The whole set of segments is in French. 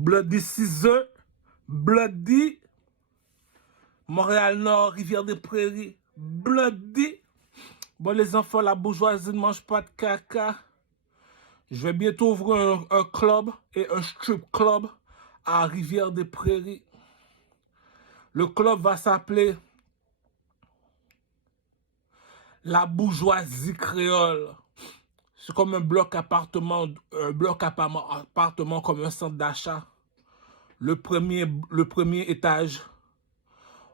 Bloody 6 heures, Bloody, Montréal-Nord, Rivière-des-Prairies, Bloody. Bon, les enfants, la bourgeoisie ne mange pas de caca. Je vais bientôt ouvrir un club et un strip club à Rivière-des-Prairies. Le club va s'appeler la bourgeoisie créole. C'est comme un bloc appartement comme un centre d'achat. Le premier étage,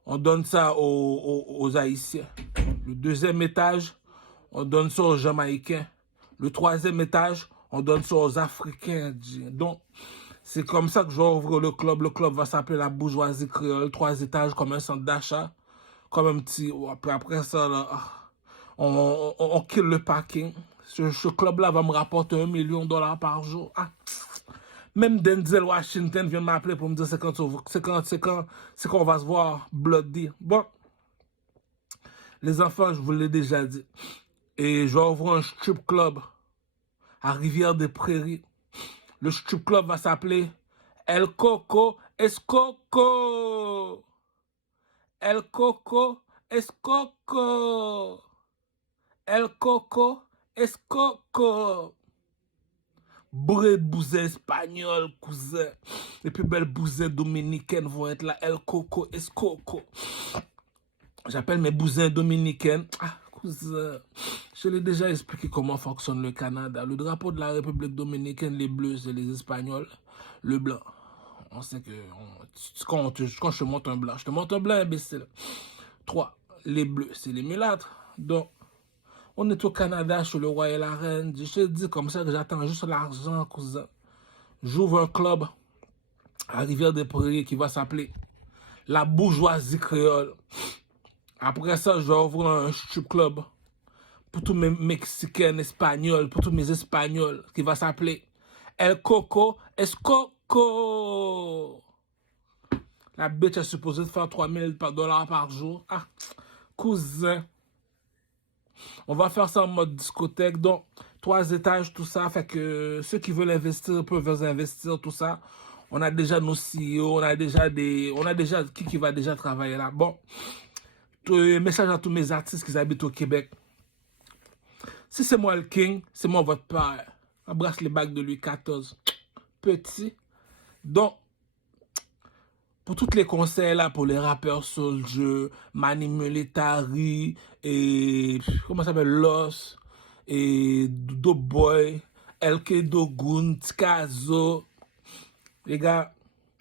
on donne ça aux Haïtiens. Le deuxième étage, on donne ça aux Jamaïcains. Le troisième étage, on donne ça aux Africains. Donc, c'est comme ça que je vais ouvrir le club. Le club va s'appeler la bourgeoisie créole. 3 étages comme un centre d'achat. Comme un petit... Après ça, là, on kill le parking. Ce club-là va me rapporter $1 million par jour. Ah. Même Denzel Washington vient m'appeler pour me dire c'est quand on va se voir Bloody. Bon, les enfants, je vous l'ai déjà dit. Et je vais ouvrir un strip club à Rivière-des-Prairies. Le strip club va s'appeler El Coco Escoco. El Coco Escoco. El Coco Escoco. Bourré de bousins espagnols, cousin. Les plus belles bousins dominicaines vont être là. El Coco Escoco. J'appelle mes bousins dominicaines. Ah, cousin. Je l'ai déjà expliqué comment fonctionne le Canada. Le drapeau de la République dominicaine, les bleus, c'est les Espagnols. Le blanc. On sait que... Quand je te montre un blanc, je te montre un blanc, imbécile. 3. Les bleus, c'est les mulâtres. Donc, on est au Canada, chez le roi et la reine. Je te dis comme ça que j'attends juste l'argent, cousin. J'ouvre un club à Rivière-des-Prairies qui va s'appeler la bourgeoisie créole. Après ça, je vais ouvrir un strip club pour tous mes Mexicains, Espagnols, pour tous mes Espagnols, qui va s'appeler El Coco Escoco. La bitch est supposée de faire $3 000 par jour. Ah, cousin. On va faire ça en mode discothèque. Donc, 3 étages, tout ça. Fait que ceux qui veulent investir peuvent investir, tout ça. On a déjà nos CEO, on a déjà qui va déjà travailler là. Bon, message à tous mes artistes qui habitent au Québec. Si c'est moi le king, c'est moi votre père. Embrasse les bagues de Louis XIV. Petit. Donc, pour tous les conseils là, pour les rappeurs Soulja, Mani Militari, et comment ça s'appelle, Loss, et Dope Boy, LK Dogun, Tikazo. Les gars,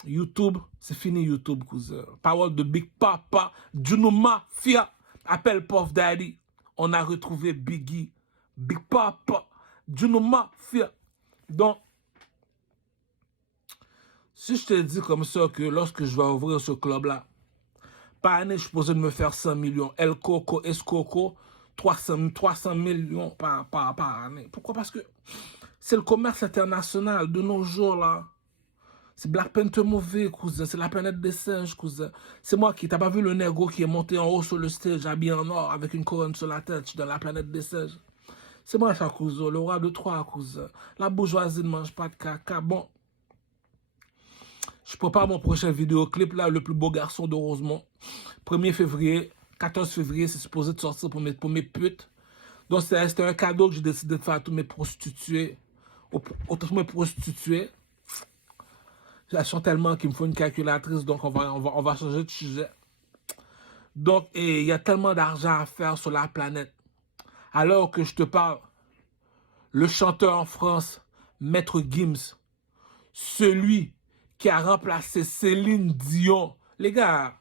YouTube, c'est fini YouTube, cousin. Parole de Big Papa, Juno Mafia, appelle Puff Daddy. On a retrouvé Biggie, Big Papa, Juno Mafia. Donc, si je te dis comme ça que lorsque je vais ouvrir ce club-là, par année, je suis supposé de me faire 100 millions. El Coco, Escoco, 300 millions par année. Pourquoi? Parce que c'est le commerce international de nos jours, là. C'est Black Panther mauvais, cousin. C'est la planète des singes, cousin. C'est moi qui... T'as pas vu le négro qui est monté en haut sur le stage, habillé en or, avec une couronne sur la tête, je suis dans la planète des singes. C'est moi, ça, cousin. Le roi de Troie, cousin. La bourgeoisie ne mange pas de caca. Bon. Je prépare mon prochain vidéoclip, là, le plus beau garçon de Rosemont. 1er février, 14 février, c'est supposé de sortir pour mes putes. Donc, c'était un cadeau que j'ai décidé de faire à tous mes prostituées. Tous mes prostituées. Elles sont tellement qu'il me faut une calculatrice, donc on va changer de sujet. Donc, il y a tellement d'argent à faire sur la planète. Alors que je te parle, le chanteur en France, Maître Gims, celui qui a remplacé Céline Dion. Les gars,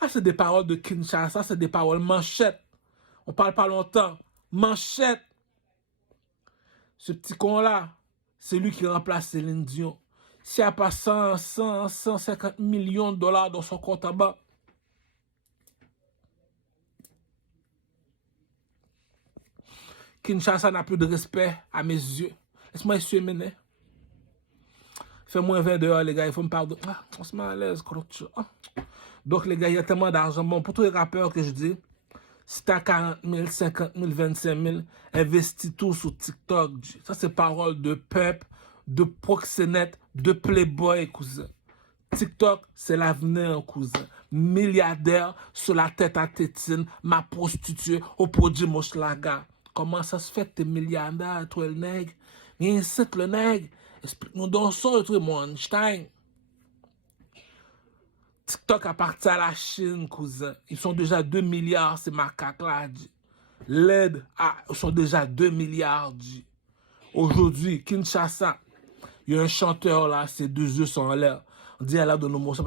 ah, c'est des paroles de Kinshasa, c'est des paroles manchettes. On parle pas longtemps. Manchette. Ce petit con-là, c'est lui qui remplace Céline Dion. S'il n'y a pas 150 millions de dollars dans son compte en bas, Kinshasa n'a plus de respect à mes yeux. Laisse-moi essuyer mes nez. Fait moins 20 dehors, les gars, il faut me pardonner. Ah, on se met à l'aise, ah. Donc, les gars, il y a tellement d'argent. Bon, pour tous les rappeurs que je dis, si t'as 40 000, 50 000, 25 000, investis tout sur TikTok. Ça, c'est parole de peuple, de proxénètes, de playboy, cousin. TikTok, c'est l'avenir, cousin. Milliardaire sur la tête à tétine, ma prostituée au produit Moslaga. Comment ça se fait que t'es milliardaire, toi, le nègre? Viens ici, le nègre. Explique-nous donc ça, toi, mon Einstein. TikTok appartient à la Chine, cousin. Ils sont déjà 2 milliards, ces macaques-là, dit. L'aide sont déjà 2 milliards, dit. Aujourd'hui, Kinshasa, il y a un chanteur là, ses deux yeux sont en l'air. On dit, elle a donné mot. Ça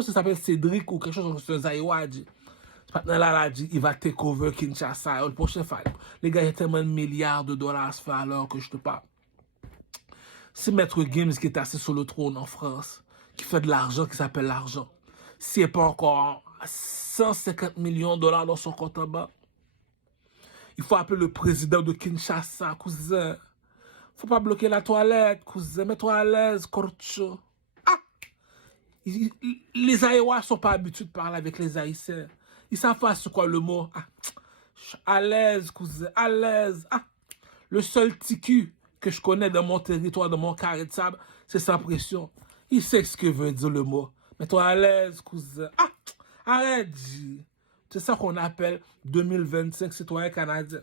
s'appelle Cédric ou quelque chose comme ça, Zaïwa, dit. Maintenant, là, dit, il va take over Kinshasa. Le prochain fight. Les gars, il y a tellement de milliards de dollars à se faire alors que je te parle. C'est Maître Gims qui est assis sur le trône en France, qui fait de l'argent, qui s'appelle l'argent. S'il n'est pas encore 150 millions de dollars dans son compte en bas, il faut appeler le président de Kinshasa, cousin. Faut pas bloquer la toilette, cousin. Mets-toi à l'aise, Korcho. Ah! Les Haïtiens sont pas habitués de parler avec les Haïtiens. Ils savent pas c'est quoi le mot. Ah! À l'aise, cousin. À l'aise. Ah! Le seul ticu que je connais dans mon territoire, dans mon carré de sable, c'est sans pression. Il sait ce que veut dire le mot. Mets-toi à l'aise, cousin. Ah! Arrête, G. C'est ça qu'on appelle 2025 citoyen canadien.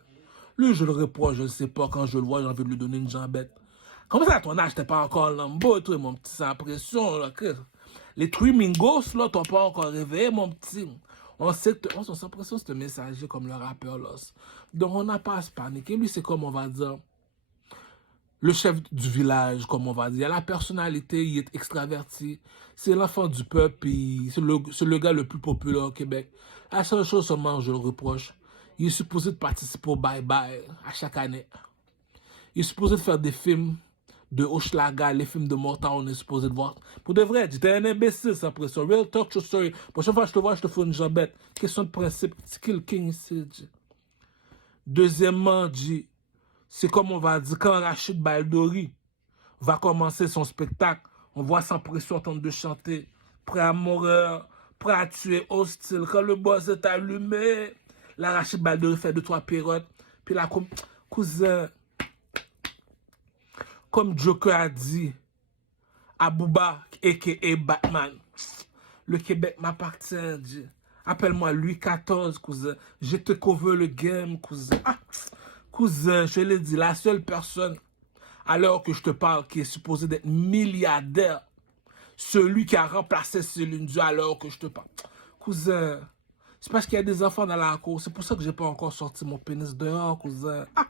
Lui, je le reproche, je ne sais pas, quand je le vois, j'ai envie de lui donner une jambette. Comment ça, à ton âge, t'es pas encore lambeau, toi, mon petit, sans pression, là, que... Les Trimingos, là, t'as pas encore réveillé, mon petit. On sait que, on sans pression, c'est un messager comme le rappeur, là. Donc, on n'a pas à se paniquer. Lui, c'est comme on va dire, le chef du village, comme on va dire. La personnalité, il est extraverti. C'est l'enfant du peuple, c'est le gars le plus populaire au Québec. La seule chose seulement, je le reproche, il est supposé de participer au bye-bye à chaque année. Il est supposé de faire des films de Hochelaga, les films de Motown, on est supposé de voir. Pour de vrai, tu es un imbécile sans pression. Real talk, true story. Prochaine fois que je te vois, je te fais une jambette. Question de principe. Skill King ici, G. Deuxièmement, G, c'est comme on va dire, quand Rachid Baldori va commencer son spectacle, on voit sans pression entendre de chanter, prêt à mourir, prêt à tuer, hostile, quand le boss est allumé, la Rachid Baldori fait 2-3 pirouettes, puis là, comme, cousin, comme Joker a dit, Abouba, a.k.a. Batman, le Québec m'appartient, Dieu. Appelle-moi Louis XIV, cousin. Je te cover le game, cousin. Ah, cousin, je l'ai dit, la seule personne, à l'heure que je te parle, qui est supposé d'être milliardaire, celui qui a remplacé Céline Dion à l'heure que je te parle. Cousin, c'est parce qu'il y a des enfants dans la cour. C'est pour ça que j'ai pas encore sorti mon pénis dehors, cousin. Ah,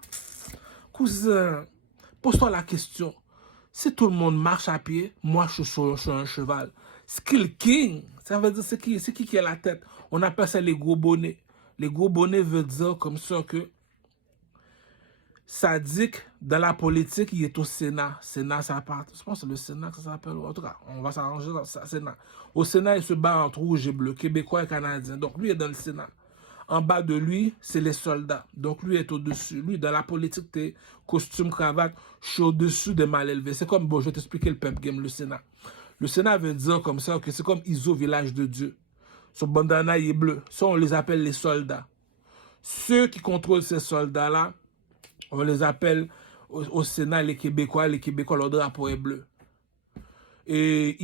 cousin, pose-toi la question. Si tout le monde marche à pied, moi je suis sur un cheval. Skill King, ça veut dire c'est qui a la tête. On appelle ça les gros bonnets. Les gros bonnets veut dire comme ça que Sadiq, dans la politique, il est au Sénat. Sénat, ça part. Je pense que c'est le Sénat que ça s'appelle. En tout cas, on va s'arranger dans le Sénat. Au Sénat, il se bat entre rouge et bleu, québécois et canadien. Donc lui est dans le Sénat. En bas de lui, c'est les soldats. Donc lui est au-dessus. Lui, dans la politique, t'es costume, cravate, je suis au-dessus des mal élevés. C'est comme, bon, je vais t'expliquer le pep game, le Sénat. Le Sénat veut dire comme ça que c'est comme ISO, village de Dieu. Son bandana, il est bleu. Ça, on les appelle les soldats. Ceux qui contrôlent ces soldats-là, on les appelle au Sénat les Québécois. Les Québécois, leur drapeau est bleu. Et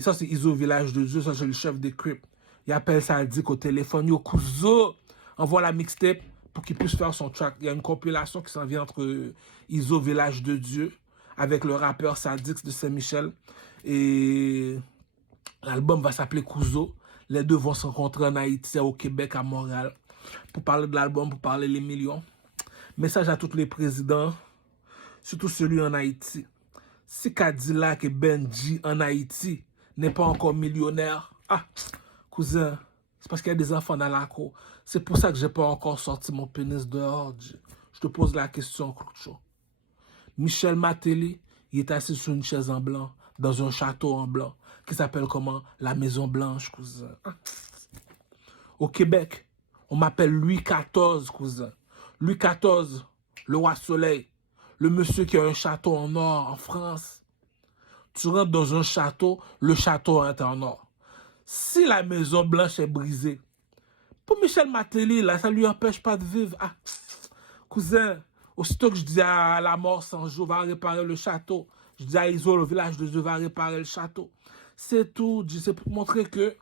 ça, c'est ISO, village de Dieu. Ça, c'est le chef des Crips. Il appelle ça Dick au téléphone. Yo, Kuzo, envoie la mixtape pour qu'il puisse faire son track. Il y a une compilation qui s'en vient entre ISO, village de Dieu, avec le rappeur Sadix de Saint-Michel. Et l'album va s'appeler Kuzo. Les deux vont se rencontrer en Haïti, au Québec, à Montréal, pour parler de l'album, pour parler les millions. Message à tous les présidents, surtout celui en Haïti. Si Cadillac et Benji en Haïti n'est pas encore millionnaire, ah, cousin, c'est parce qu'il y a des enfants dans la cour. C'est pour ça que j'ai pas encore sorti mon pénis dehors. Je te pose la question, Cloucho. Michel Matéli, il est assis sur une chaise en blanc, dans un château en blanc, qui s'appelle comment? La Maison Blanche, cousin. Ah. Au Québec, on m'appelle Louis XIV, cousin. Louis XIV, le roi soleil, le monsieur qui a un château en or en France. Tu rentres dans un château, le château est en or. Si la Maison Blanche est brisée, pour Michel Matéli, là, ça ne lui empêche pas de vivre. Ah, cousin, aussitôt que je dis à la mort sans jour, va réparer le château, Je dis à Iso, le village de Dieu va réparer le château. C'est tout. C'est pour montrer que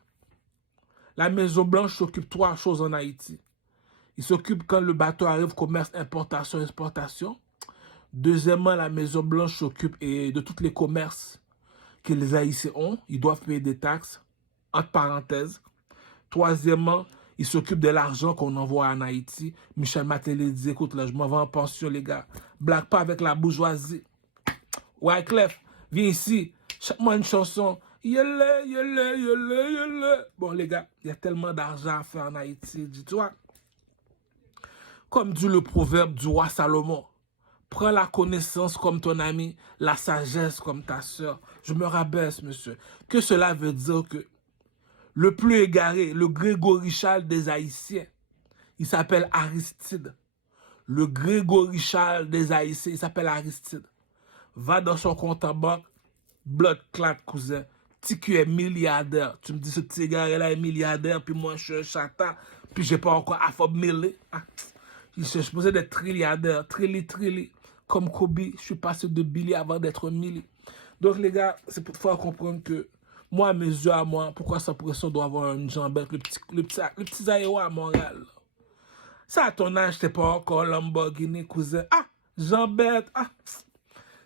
la Maison Blanche s'occupe de trois choses en Haïti. Il s'occupe quand le bateau arrive, commerce, importation, exportation. Deuxièmement, la Maison Blanche s'occupe de tous les commerces que les Haïtiens ont. Ils doivent payer des taxes, entre parenthèses. Troisièmement, il s'occupe de l'argent qu'on envoie en Haïti. Michel Matéli dit, écoute, là, je m'en vais en pension, les gars. Blague pas avec la bourgeoisie. Wyclef, viens ici. Chaque mois une chanson. Yele, yele, yele, yele. Bon, les gars, il y a tellement d'argent à faire en Haïti. Dis-toi. Comme dit le proverbe du roi Salomon. Prends la connaissance comme ton ami, la sagesse comme ta sœur. Je me rabaisse, monsieur. Que cela veut dire que le plus égaré, le Grégory Charles des Haïtiens, il s'appelle Aristide. Le Grégory Charles des Haïtiens, il s'appelle Aristide. Va dans son compte en banque, blood clat, cousin. Tu es milliardaire. Tu me dis, ce petit gars-là est milliardaire, puis moi, je suis un chata, puis j'ai pas encore affaire mêlé. Je suis supposé d'être trilliardaire, trilli. Comme Kobe, je suis passé de Billy avant d'être Milli. Donc, les gars, c'est pour faire comprendre que moi, à mes yeux, à moi, pourquoi sa pression doit avoir une jambette, le petit Zaïwa à Montréal. Ça, à ton âge, t'es pas encore Lamborghini, cousin. Ah, jambette, ah.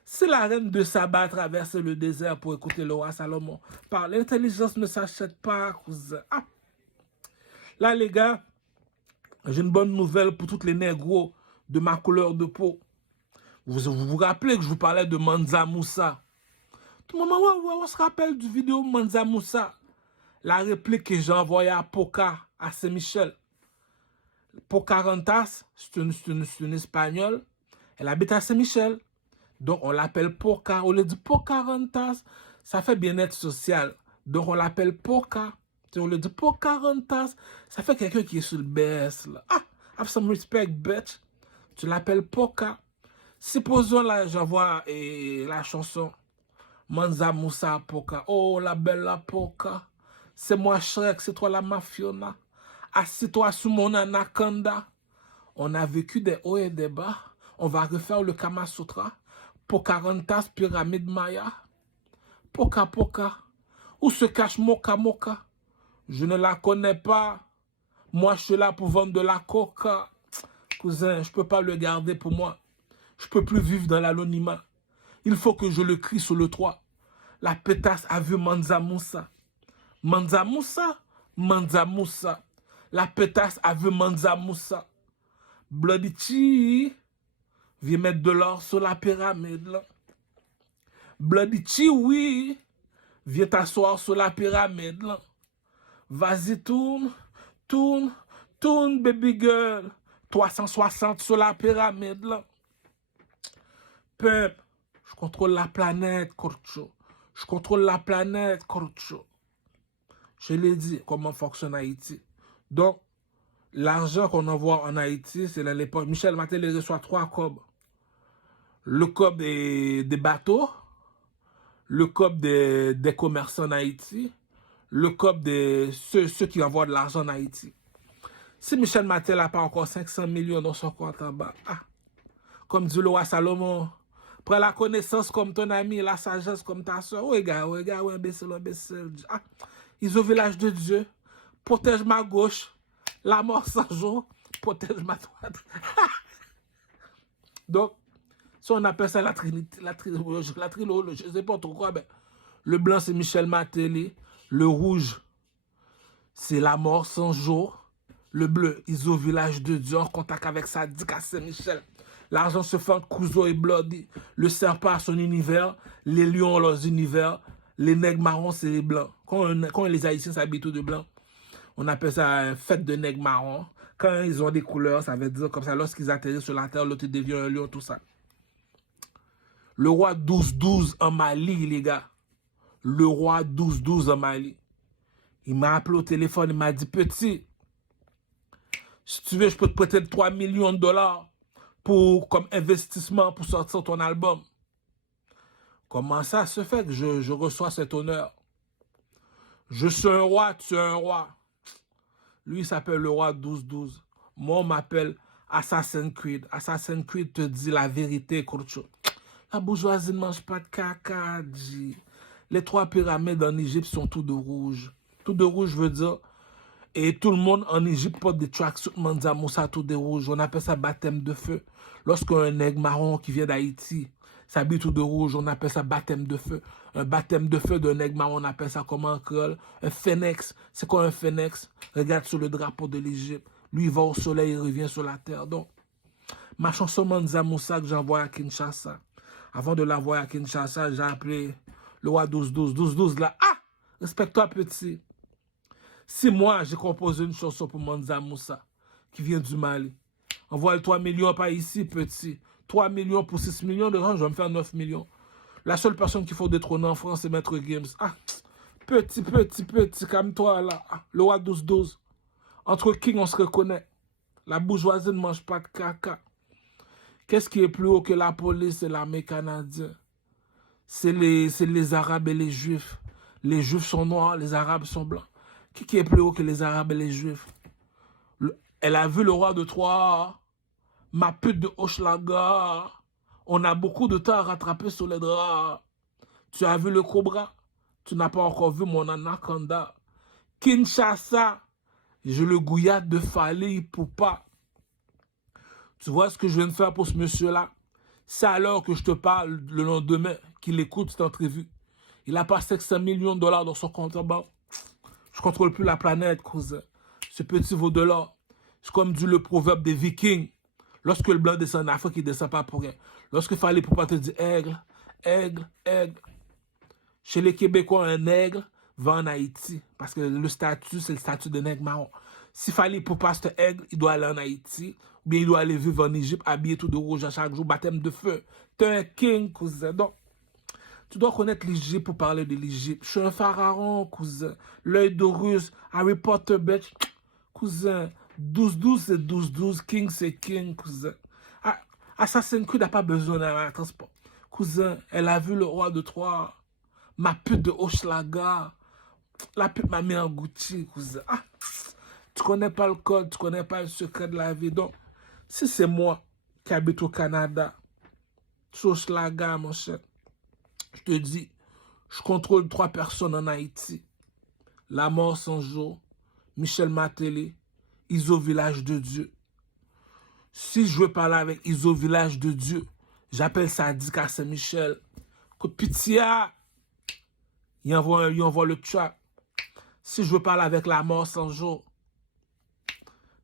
Si la reine de Saba traverse le désert pour écouter le roi Salomon, par l'intelligence ne s'achète pas, cousin. Ah. Là, les gars, j'ai une bonne nouvelle pour tous les négros de ma couleur de peau. Vous rappelez que je vous parlais de Mansa Moussa. Tout le monde, on se rappelle du vidéo Mansa Moussa. La réplique que j'ai envoyée à Poca, à Saint-Michel. Pocahontas, c'est une espagnole. Elle habite à Saint-Michel. Donc, on l'appelle Poca. On lui dit Pocahontas. Ça fait bien-être social. Donc, on l'appelle Poca. On lui dit Pocahontas. Ça fait quelqu'un qui est sur le BS. Là. Ah, have some respect, bitch. Tu l'appelles Poca. Supposons là, j'envoie la chanson Mansa Moussa Poca. Oh, la belle la Poca. C'est moi Shrek, c'est toi la Mafiona. Assis-toi sous mon anaconda. On a vécu des hauts et des bas. On va refaire le Kama Sutra. Pocahontas, pyramide Maya. Poca Poca. Où se cache Moka Moka? Je ne la connais pas. Moi, je suis là pour vendre de la coca. Cousin, je ne peux pas le garder pour moi. Je ne peux plus vivre dans l'anonymat. Il faut que je le crie sur le toit. La pétasse a vu Mansa Moussa. Mansa Moussa? Mansa Moussa. La pétasse a vu Mansa Moussa. Bloody Chi, viens mettre de l'or sur la pyramide. Là. Bloody Chi, oui, viens t'asseoir sur la pyramide. Là. Vas-y, tourne, tourne, tourne, baby girl. 360 sur la pyramide. Là. Peuple, je contrôle la planète, Korcho. Je contrôle la planète, Korcho. Je l'ai dit, comment fonctionne Haïti. Donc, l'argent qu'on envoie en Haïti, c'est à l'époque. Michel Matéli reçoit 3 cobs. Le cob des bateaux, le cob des commerçants en Haïti, le cob de ceux qui envoient de l'argent en Haïti. Si Michel Matéli n'a pas encore 500 millions dans son compte en bas, ah, comme dit le roi Salomon, prends la connaissance comme ton ami, la sagesse comme ta soeur. Oui, gars, ouais, imbécile. Ah, ils ont village de Dieu. Protège ma gauche. La mort sans jour. Protège ma droite. Donc, si on appelle ça la trilogie, je ne sais pas trop quoi, ben, le blanc, c'est Michel Matéli. Le rouge, c'est la mort sans jour. Le bleu, ils ont village de Dieu en contact avec Sadiq à Saint-Michel. L'argent se fait entre Couso et Bloody. Le serpent a son univers. Les lions ont leurs univers. Les nègres marrons, c'est les blancs. Quand les Haïtiens s'habillent tout de blanc, on appelle ça une fête de nègres marrons. Quand ils ont des couleurs, ça veut dire comme ça. Lorsqu'ils atterrissent sur la terre, l'autre devient un lion, tout ça. Le roi 12-12 en Mali, les gars. Le roi 12-12 en Mali. Il m'a appelé au téléphone, il m'a dit, petit, si tu veux, je peux te prêter 3 millions de dollars comme investissement pour sortir ton album. Comment ça se fait que je reçois cet honneur? Je suis un roi, tu es un roi. Lui, il s'appelle le roi 12-12. Moi, on m'appelle Assassin's Creed. Assassin's Creed te dit la vérité, Kurcho. La bourgeoisie ne mange pas de caca, dit. Les 3 pyramides en Égypte sont tout de rouge. Tout de rouge veut dire, et tout le monde en Égypte porte des tracksuits Mansa Moussa tout de rouge. On appelle ça baptême de feu. Lorsqu'un nègre marron qui vient d'Haïti s'habille tout de rouge, on appelle ça baptême de feu. Un baptême de feu d'un nègre marron, on appelle ça comment en créole? Un phénix. C'est quoi un phénix? Regarde sur le drapeau de l'Égypte. Lui, il va au soleil, il revient sur la terre. Donc, ma chanson Mansa Moussa que j'envoie à Kinshasa. Avant de l'envoyer à Kinshasa, j'ai appelé le roi 12-12. 12-12 là. Ah! Respecte-toi, petit. Si moi, j'ai composé une chanson pour Mansa Moussa, qui vient du Mali, envoie le 3 millions par ici, petit. 3 millions pour 6 millions de gens, je vais me faire 9 millions. La seule personne qu'il faut détrôner en France, c'est Maître Games. Ah, petit, calme-toi là. Ah, le roi 12-12. Entre King, on se reconnaît. La bourgeoisie ne mange pas de caca. Qu'est-ce qui est plus haut que la police et l'armée canadienne? C'est les Arabes et les Juifs. Les Juifs sont noirs, les Arabes sont blancs. Qui est plus haut que les Arabes et les Juifs? Elle a vu le roi de Troie, ma pute de Hochelaga. On a beaucoup de temps à rattraper sur les draps. Tu as vu le cobra? Tu n'as pas encore vu mon anaconda. Kinshasa, je le gouillade de Fali Poupa. Tu vois ce que je viens de faire pour ce monsieur-là? C'est alors que je te parle le lendemain qu'il écoute cette entrevue. Il a pas 500 millions de dollars dans son compte en banque. Je contrôle plus la planète, cousin. Ce petit vaut de l'or. C'est comme dit le proverbe des Vikings. Lorsque le blanc descend en Afrique, il ne descend pas pour rien. Lorsque Fali Poupa te dit aigle, aigle, aigle. Chez les Québécois, un aigle va en Haïti. Parce que le statut, c'est le statut de nègre marron. Si Fali Poupa cet aigle, il doit aller en Haïti. Ou bien il doit aller vivre en Égypte, habillé tout de rouge à chaque jour, baptême de feu. T'es un king, cousin. Donc, tu dois connaître l'Égypte pour parler de l'Égypte. Je suis un pharaon, cousin. L'œil d'Horus, Harry Potter, bitch. Cousin, 12-12, c'est 12-12. King, c'est king, cousin. Ah, Assassin's Creed n'a pas besoin d'un transport. Cousin, elle a vu le roi de Troie. Ma pute de Hochelaga. La pute m'a mis en Gucci, cousin. Ah, tu connais pas le code, tu connais pas le secret de la vie. Donc, si c'est moi qui habite au Canada, Hochelaga, mon cher, je te dis, je contrôle 3 personnes en Haïti. La mort sans jour, Michel Martelly, Iso Village de Dieu. Si je veux parler avec Iso Village de Dieu, j'appelle Sadik à Saint-Michel. Coup de pitié, il envoie le trap. Si je veux parler avec la mort sans jour,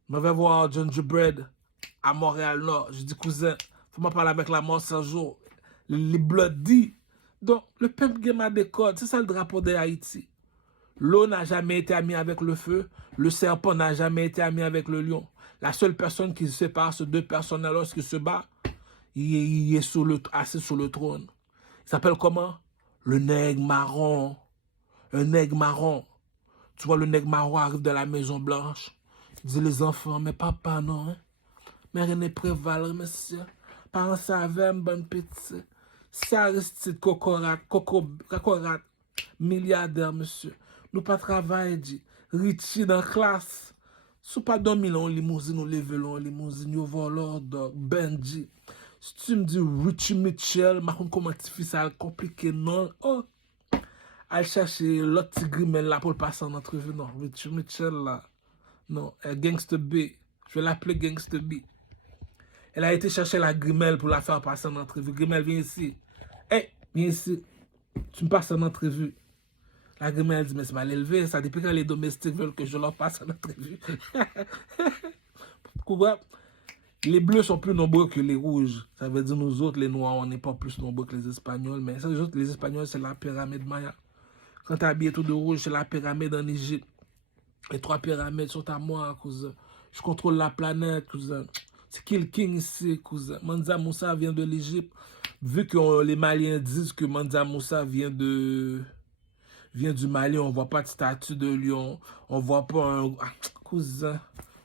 je vais voir Gingerbread à Montréal-Nord. Je dis, cousin, faut-moi parler avec la mort sans jour. Les bloody. Donc, le peuple game a des codes. C'est ça le drapeau de Haïti. L'eau n'a jamais été amie avec le feu. Le serpent n'a jamais été ami avec le lion. La seule personne qui se sépare ces 2 personnes lorsqu'ils se battent, il est assis sur le trône. Il s'appelle comment? Le nègre marron. Un nègre marron. Tu vois, le nègre marron arrive de la Maison Blanche. Il dit les enfants, mais papa non. Hein? Mais René Préval, monsieur. Parents savaient, bonne petite. C'est Aristide Cocorat, milliardaire, monsieur. Nous pas travailler, dit. Richie dans la classe. Si pas dormir en limousine, nous lever en limousine, nous volons Benji. Si tu me dis Richie Mitchell, ma comment tu fais ça compliqué, non? Oh! Elle chercher l'autre petit grimel là pour le passer en entrevue. Non, Richie Mitchell là. Non, Gangsta B. Je vais l'appeler Gangsta B. Elle a été chercher la Grimel pour la faire passer en entrevue. Grimel, viens ici. Hey, viens ici. Tu me passes en entrevue. La Grimel dit, mais c'est mal élevé. Ça depuis quand les domestiques veulent que je leur passe en entrevue. Pourquoi? Les bleus sont plus nombreux que les rouges. Ça veut dire nous autres, les noirs, on n'est pas plus nombreux que les Espagnols. Mais les autres, les Espagnols, c'est la pyramide Maya. Quand tu es habillé tout de rouge, c'est la pyramide en Égypte. Les 3 pyramides sont à moi, cousin. Je contrôle la planète, cousin. C'est qui le king ici, cousin? Mansa Moussa vient de l'Égypte. Vu que les Maliens disent que Mansa Moussa vient du Mali, on voit pas de statue de lion. On voit pas un... Ah, cousin.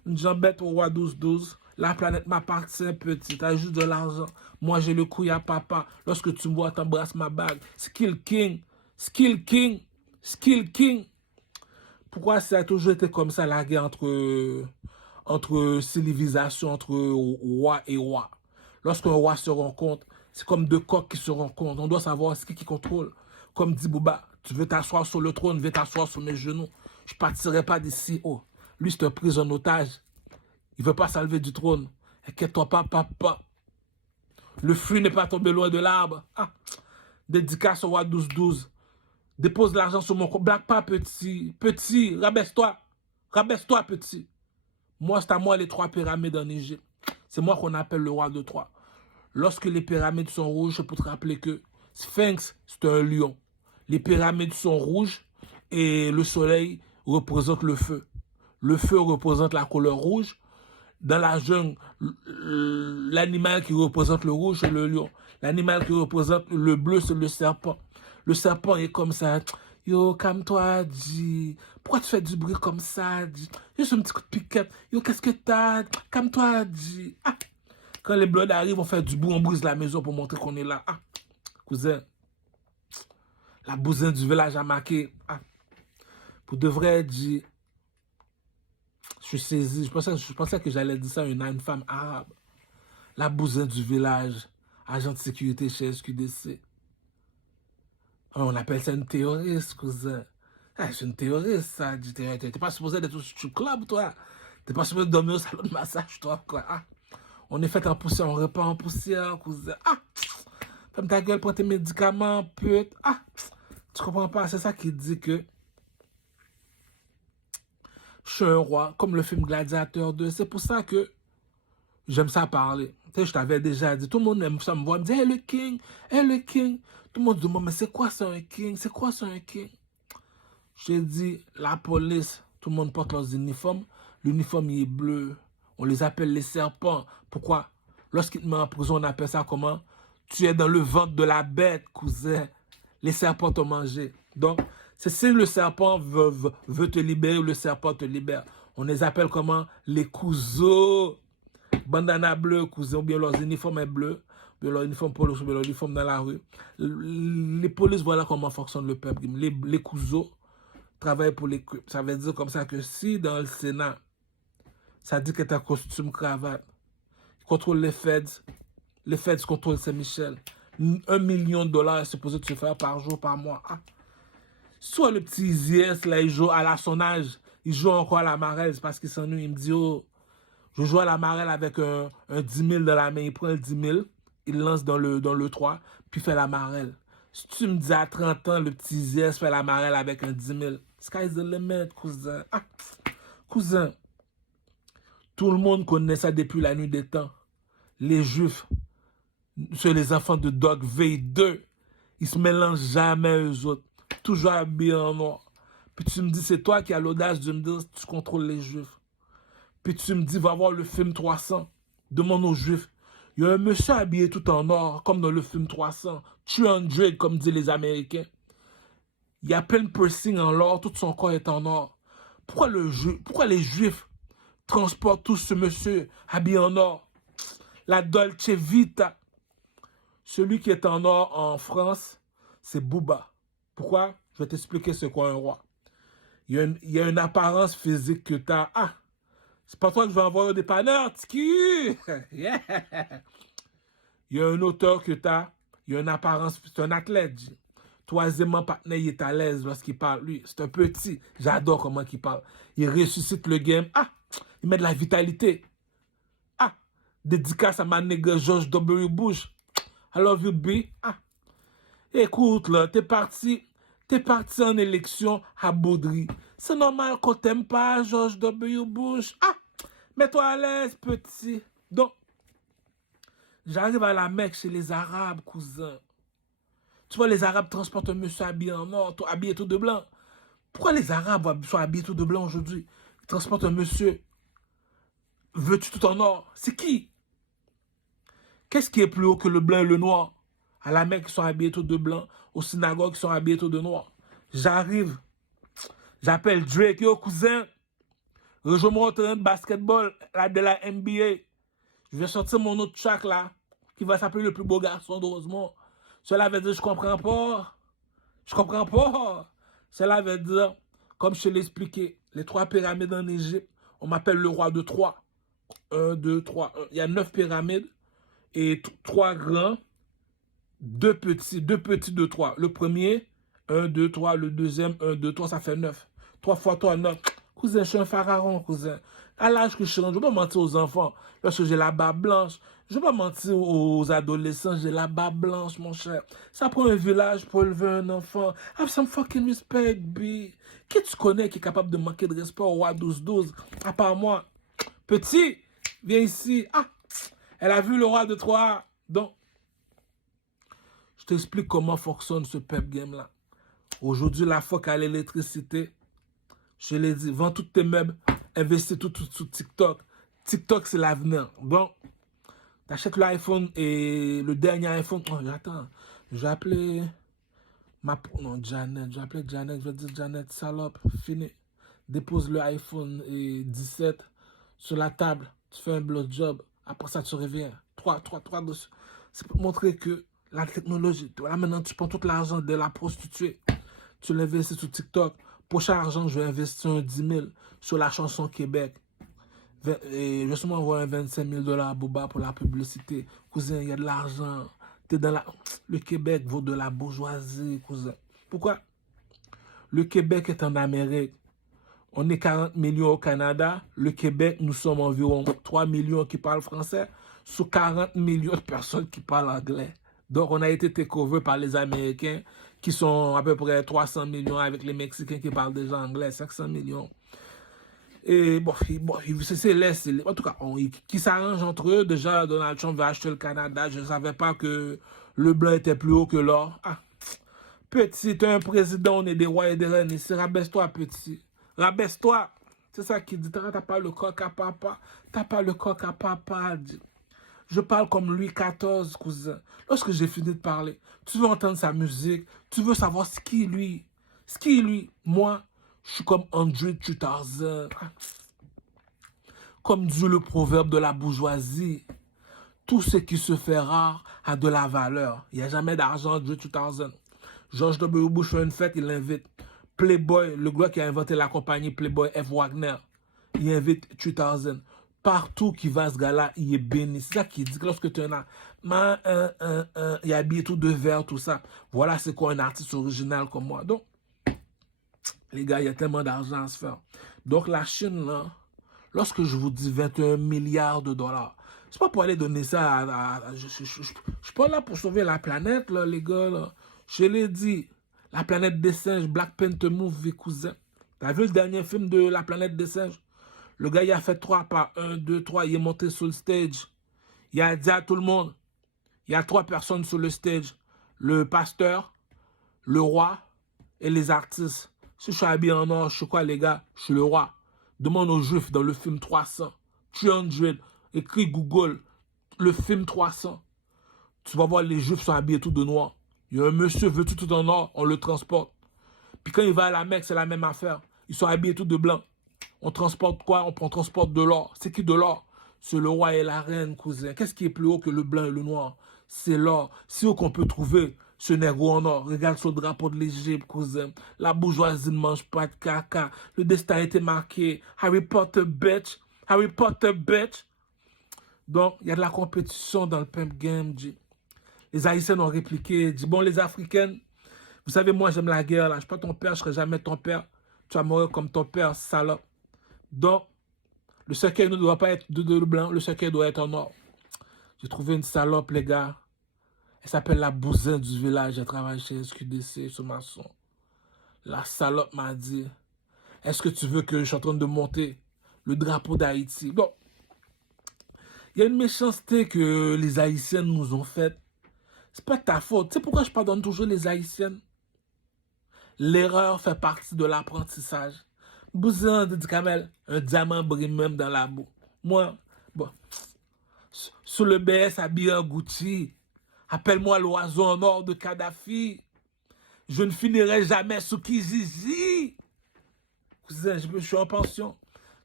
Une jambette au roi 12-12. La planète m'appartient, petit. T'as juste de l'argent. Moi, j'ai le couille à papa. Lorsque tu me vois, t'embrasses ma bague. Skill King. Skill King. Skill King. Pourquoi ça a toujours été comme ça, la guerre entre civilisations, entre roi et roi? Lorsqu'un roi se rencontre, C'est comme deux coqs qui se rencontrent. On doit savoir ce qui contrôle. Comme dit Bouba, tu veux t'asseoir sur le trône, viens t'asseoir sur mes genoux. Je ne partirai pas d'ici. Oh. Lui, c'est un pris en otage. Il ne veut pas s'enlever du trône. Inquiète-toi pas, papa. Le fruit n'est pas tombé loin de l'arbre. Ah. Dédicace au roi 12-12. Dépose l'argent sur mon compte. Blague pas, petit. Petit, rabaisse-toi. Rabaisse-toi, petit. Moi, c'est à moi les 3 pyramides en Égypte. C'est moi qu'on appelle le roi de Troie. Lorsque les pyramides sont rouges, c'est pour te rappeler que Sphinx, c'est un lion. Les pyramides sont rouges et le soleil représente le feu. Le feu représente la couleur rouge. Dans la jungle, l'animal qui représente le rouge, c'est le lion. L'animal qui représente le bleu, c'est le serpent. Le serpent est comme ça. Yo, calme-toi, dis. Pourquoi tu fais du bruit comme ça, dis? Juste un petit coup de piquette. Yo, qu'est-ce que t'as? Calme-toi, dis. Ah. Quand les bloods arrivent, on fait du bruit, on brise la maison pour montrer qu'on est là. Ah. Cousin. La bousin du village a marqué. Ah. Pour de vrai, dis. Je suis saisi. Je pensais que j'allais dire ça à une femme arabe. La bousin du village. Agent de sécurité chez SQDC. On appelle ça une terroriste, cousin. Ah, c'est une terroriste, ça. T'es pas supposé d'être au strip club, toi. T'es pas supposé dormir au salon de massage, toi, quoi. Ah. On est fait en poussière, on repart en poussière, cousin. Ah. Ferme ta gueule, prends tes médicaments, pute. Ah. Tu comprends pas? C'est ça qui dit que je suis un roi, comme le film Gladiateur 2. C'est pour ça que j'aime ça parler. Tu sais, je t'avais déjà dit, tout le monde aime ça me voir, me dit, hey, le king, hey, le king. Tout le monde se demande, mais c'est quoi ça un king? C'est quoi ça un king? J'ai dit, la police, tout le monde porte leurs uniformes. L'uniforme, il est bleu. On les appelle les serpents. Pourquoi? Lorsqu'ils te mettent en prison, on appelle ça comment? Tu es dans le ventre de la bête, cousin. Les serpents t'ont mangé. Donc, c'est si le serpent veut te libérer ou le serpent te libère. On les appelle comment? Les couseaux. Bandana bleu, cousin, ou bien leurs uniformes est bleu, ou bien leur uniforme police, ou bien leur uniforme dans la rue. Les polices, voilà comment fonctionne le peuple. Les couseaux travaillent pour les Crips. Ça veut dire comme ça que si dans le Sénat, ça dit que tu as costume, cravate, ils contrôlent les feds contrôlent Saint-Michel. 1 million de dollars est supposé se faire par jour, par mois. Ah. Soit le petit Izies, là, il joue à son âge, il joue encore à la marelle, c'est parce qu'il s'ennuie, il me dit, oh, je joue à la marelle avec un 10 000 dans la main. Il prend le 10 000, il lance dans le 3, puis fait la marelle. Si tu me dis à 30 ans, le petit Zies fait la marelle avec un 10 000, sky's the limit, cousin. Ah, cousin, tout le monde connaît ça depuis la nuit des temps. Les Juifs, c'est les enfants de Dog V2, ils se mélangent jamais eux autres. Toujours habillés en noir. Puis tu me dis, c'est toi qui as l'audace de me dire tu contrôles les Juifs. Puis tu me dis, va voir le film 300. Demande aux Juifs. Il y a un monsieur habillé tout en or, comme dans le film 300. 300, comme disent les Américains. Il y a plein de piercings en or, tout son corps est en or. Pourquoi les Juifs transportent tous ce monsieur habillé en or? La Dolce Vita. Celui qui est en or en France, c'est Booba. Pourquoi? Je vais t'expliquer ce qu'est un roi. Il y a une apparence physique que tu as. Ah! C'est pas toi que je vais envoyer au dépanneur, Tiki! Yeah! Il y a un auteur que tu as, il y a une apparence, c'est un athlète. Troisièmement, partenaire, il est à l'aise lorsqu'il parle. Lui, c'est un petit. J'adore comment il parle. Il ressuscite le game. Ah! Il met de la vitalité. Ah! Dédicace à ma nègre George W. Bush. I love you, B. Ah! Écoute, là, t'es parti en élection à Baudry. C'est normal qu'on t'aime pas, George W. Bush. Ah! Mets-toi à l'aise, petit. Donc, j'arrive à la Mecque chez les Arabes, cousin. Tu vois, les Arabes transportent un monsieur habillé en or, habillé tout de blanc. Pourquoi les Arabes sont habillés tout de blanc aujourd'hui? Ils transportent un monsieur vêtu tout en or. C'est qui? Qu'est-ce qui est plus haut que le blanc et le noir? À la Mecque, ils sont habillés tout de blanc. Aux synagogues, ils sont habillés tout de noir. J'arrive. J'appelle Drake. Yo, cousin. Rejoins-moi au terrain de basketball de la NBA. Je vais sortir mon autre track là, qui va s'appeler le plus beau garçon de Rosemont. Cela veut dire, je comprends pas. Je comprends pas. Cela veut dire, comme je te l'ai expliqué, les 3 pyramides en Égypte, on m'appelle le roi de Troie. 1, 2, 3. Il y a 9 pyramides et 3 grands deux petits de 3. Le premier, 1, 2, 3. Le deuxième, 1, 2, 3, ça fait 9. 3 fois 3, 9. Cousin, je suis un pharaon, cousin. À l'âge que je suis, je ne vais pas mentir aux enfants. Lorsque j'ai la barbe blanche, je ne vais pas mentir aux adolescents, j'ai la barbe blanche, mon cher. Ça prend un village pour élever un enfant. Have some fucking respect, B. Qui tu connais qui est capable de manquer de respect au roi 12-12? À part moi. Petit, viens ici. Ah, elle a vu le roi de Troie. Donc, je t'explique comment fonctionne ce pep game-là. Aujourd'hui, la fois qu'à l'électricité, je l'ai dit, vends tous tes meubles, investis tout sur TikTok. TikTok, c'est l'avenir. Bon, t'achètes l'iPhone et le dernier iPhone. Oh, attends, je vais appeler non, Janet. Je vais appeler Janet. Je vais dire Janet, salope, fini. Dépose le iPhone 17 sur la table. Tu fais un blowjob. Après ça, tu reviens. 3 dessus. C'est pour montrer que la technologie, voilà, maintenant, tu prends tout l'argent de la prostituée. Tu l'investis sur TikTok. Prochain argent, je vais investir un 10 000 sur la chanson Québec. Et je vais sûrement avoir un 25 000 à Boba pour la publicité. Cousin, il y a de l'argent. Le Québec vaut de la bourgeoisie, cousin. Pourquoi? Le Québec est en Amérique. On est 40 millions au Canada. Le Québec, nous sommes environ 3 millions qui parlent français sur 40 millions de personnes qui parlent anglais. Donc, on a été takeover par les Américains qui sont à peu près 300 millions avec les Mexicains qui parlent déjà anglais, 500 millions. Et bon, c'est laisse. En tout cas, qui s'arrangent entre eux. Déjà, Donald Trump va acheter le Canada. Je ne savais pas que le blanc était plus haut que l'or. Ah, petit, t'es un président, on est des rois et des reines ici. Rabaisse-toi, petit. Rabaisse-toi. C'est ça qu'il dit. T'as pas le coq à papa. T'as pas le coq à papa. Je parle comme Louis XIV, cousin. Lorsque j'ai fini de parler, tu veux entendre sa musique. Tu veux savoir ce qui est lui. Ce qui est lui. Moi, je suis comme André 3000. Comme dit le proverbe de la bourgeoisie. Tout ce qui se fait rare a de la valeur. Il n'y a jamais d'argent André 3000. George W. Bush fait une fête, il l'invite. Playboy, le gars qui a inventé la compagnie Playboy, F. Wagner, il invite 3000. Partout qui va ce gars-là, il est béni. C'est ça qu'il dit que lorsque tu es là, il habille tout de vert, tout ça. Voilà c'est quoi un artiste original comme moi. Donc, les gars, il y a tellement d'argent à se faire. Donc, la Chine, là, lorsque je vous dis 21 milliards de dollars, c'est pas pour aller donner ça je suis pas là pour sauver la planète, là, les gars, là. Je l'ai dit, la planète des singes, Black Panther Movie, cousin. T'as vu le dernier film de la planète des singes? Le gars, il a fait 3 pas. 1, 2, 3, il est monté sur le stage. Il a dit à tout le monde, il y a 3 personnes sur le stage. Le pasteur, le roi et les artistes. Si je suis habillé en or, je suis quoi, les gars? Je suis le roi. Demande aux Juifs dans le film 300. 300. Écris Google, le film 300. Tu vas voir, les Juifs sont habillés tout de noir. Il y a un monsieur veut tout en or, on le transporte. Puis quand il va à la Mecque, c'est la même affaire. Ils sont habillés tout de blanc. On transporte quoi? On transporte de l'or. C'est qui de l'or? C'est le roi et la reine, cousin. Qu'est-ce qui est plus haut que le blanc et le noir? C'est l'or. C'est où qu'on peut trouver ce négro en or. Regarde sur le drapeau de l'Égypte, cousin. La bourgeoisie ne mange pas de caca. Le destin a été marqué. Harry Potter, bitch. Harry Potter, bitch. Donc, il y a de la compétition dans le pimp game, G. Les Haïtiens ont répliqué, dit, bon, les Africaines, vous savez, moi, j'aime la guerre, là. Je suis pas ton père, je serai jamais ton père. Tu vas mourir comme ton père, salope. Donc, le cercueil ne doit pas être de blanc, le cercueil doit être en or. J'ai trouvé une salope, les gars. Elle s'appelle la Bousin du village. Elle travaille chez SQDC, ce maçon. La salope m'a dit, est-ce que tu veux que je suis en train de monter le drapeau d'Haïti? Bon, il y a une méchanceté que les Haïtiennes nous ont faite. C'est pas ta faute. Tu sais pourquoi je pardonne toujours les Haïtiennes? L'erreur fait partie de l'apprentissage. Bousin de Kamel, un diamant brille même dans la boue. Moi, bon, sous le BS habillé en Gucci, appelle-moi l'oiseau en or de Kadhafi. Je ne finirai jamais sous Kijiji. Cousin, je suis en pension.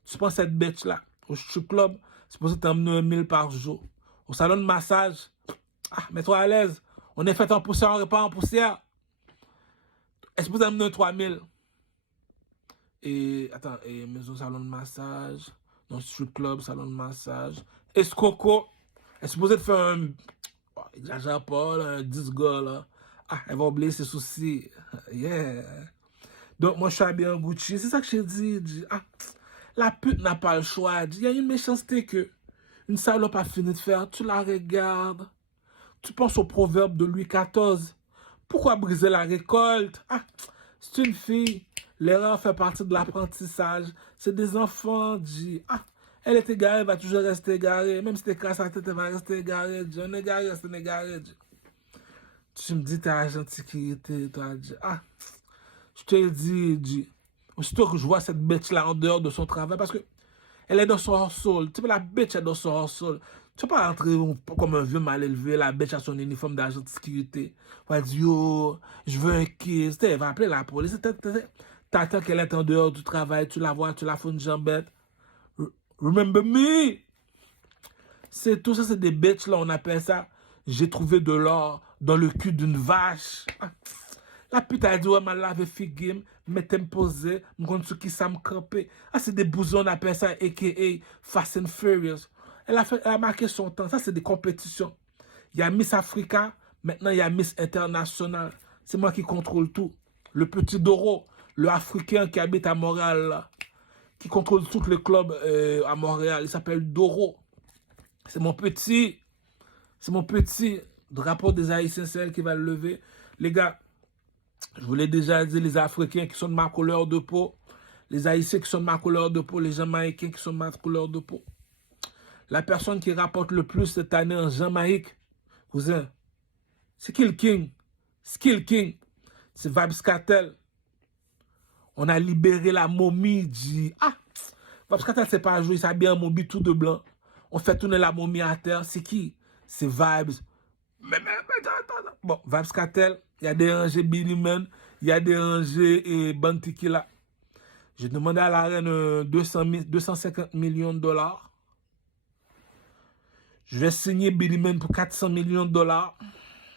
Tu prends cette bête-là au strip club, c'est supposé t'emmener 1000 par jour. Au salon de massage, ah, mets-toi à l'aise. On est fait en poussière, on n'est pas en poussière. Est-ce que vous amenez 3000? Et, attends, et maison, salon de massage. Non, strip club, salon de massage. Escoco. Est-ce que vous êtes fait un... exagère pas, là, 10 gars, là. Ah, elle va oublier ses soucis. Yeah. Donc, moi, je suis habillé en Gucci. C'est ça que j'ai dit. Ah, la pute n'a pas le choix. Il y a une méchanceté que une salope a fini de faire. Tu la regardes. Tu penses au proverbe de Louis XIV. Pourquoi briser la récolte? Ah, c'est une fille. L'erreur fait partie de l'apprentissage. C'est des enfants, dit. Ah, elle est égarée, elle va toujours rester égarée. Même si t'es cassé la tête, elle va rester égarée, dit. Un égaré reste un égaré, dit. Tu me dis, t'es agent de sécurité, toi, dit. Ah, je te le dis, dit. Aussitôt que je vois cette bête-là en dehors de son travail, parce que elle est dans son hustle. Tu sais, la bête est dans son hustle. Tu ne peux pas rentrer comme un vieux mal élevé, la bête a son uniforme d'agent de sécurité. Elle dit, yo, je veux un kiss. Elle va appeler la police. T'attends qu'elle est en dehors du travail, tu la vois, tu la fais une jambette. Remember me? C'est tout ça, c'est des bêtes, là, on appelle ça. J'ai trouvé de l'or dans le cul d'une vache. Ah. La pute a dit, ouais, m'a lavé figim, mais t'es me posé, m'gonne sur qui ça me campé. Ah, c'est des bousons, on appelle ça, a.k.a. Fast and Furious. Elle a marqué son temps. Ça, c'est des compétitions. Il y a Miss Africa, maintenant il y a Miss International. C'est moi qui contrôle tout. Le petit Doro, le Africain qui habite à Montréal, là, qui contrôle tous les clubs à Montréal. Il s'appelle Doro. C'est mon petit. C'est mon petit drapeau des Haïtiens, c'est elle qui va le lever. Les gars, je vous l'ai déjà dit, les Africains qui sont de ma couleur de peau, les Haïtiens qui sont de ma couleur de peau, les Jamaïcains qui sont de ma couleur de peau. La personne qui rapporte le plus cette année en Jamaïque, cousin, c'est qui le king? Skill King. C'est Vybz Kartel. On a libéré la momie, dit. Ah! Vybz Kartel, c'est pas jouer, il s'habille en momie tout de blanc. On fait tourner la momie à terre. C'est qui? C'est Vybz. Bon, Vybz Kartel, il y a des rangées Billy Man, il y a des rangées et Bantikila. J'ai demandé à la reine 250 millions de dollars. Je vais signer Billy Man pour 400 millions de dollars.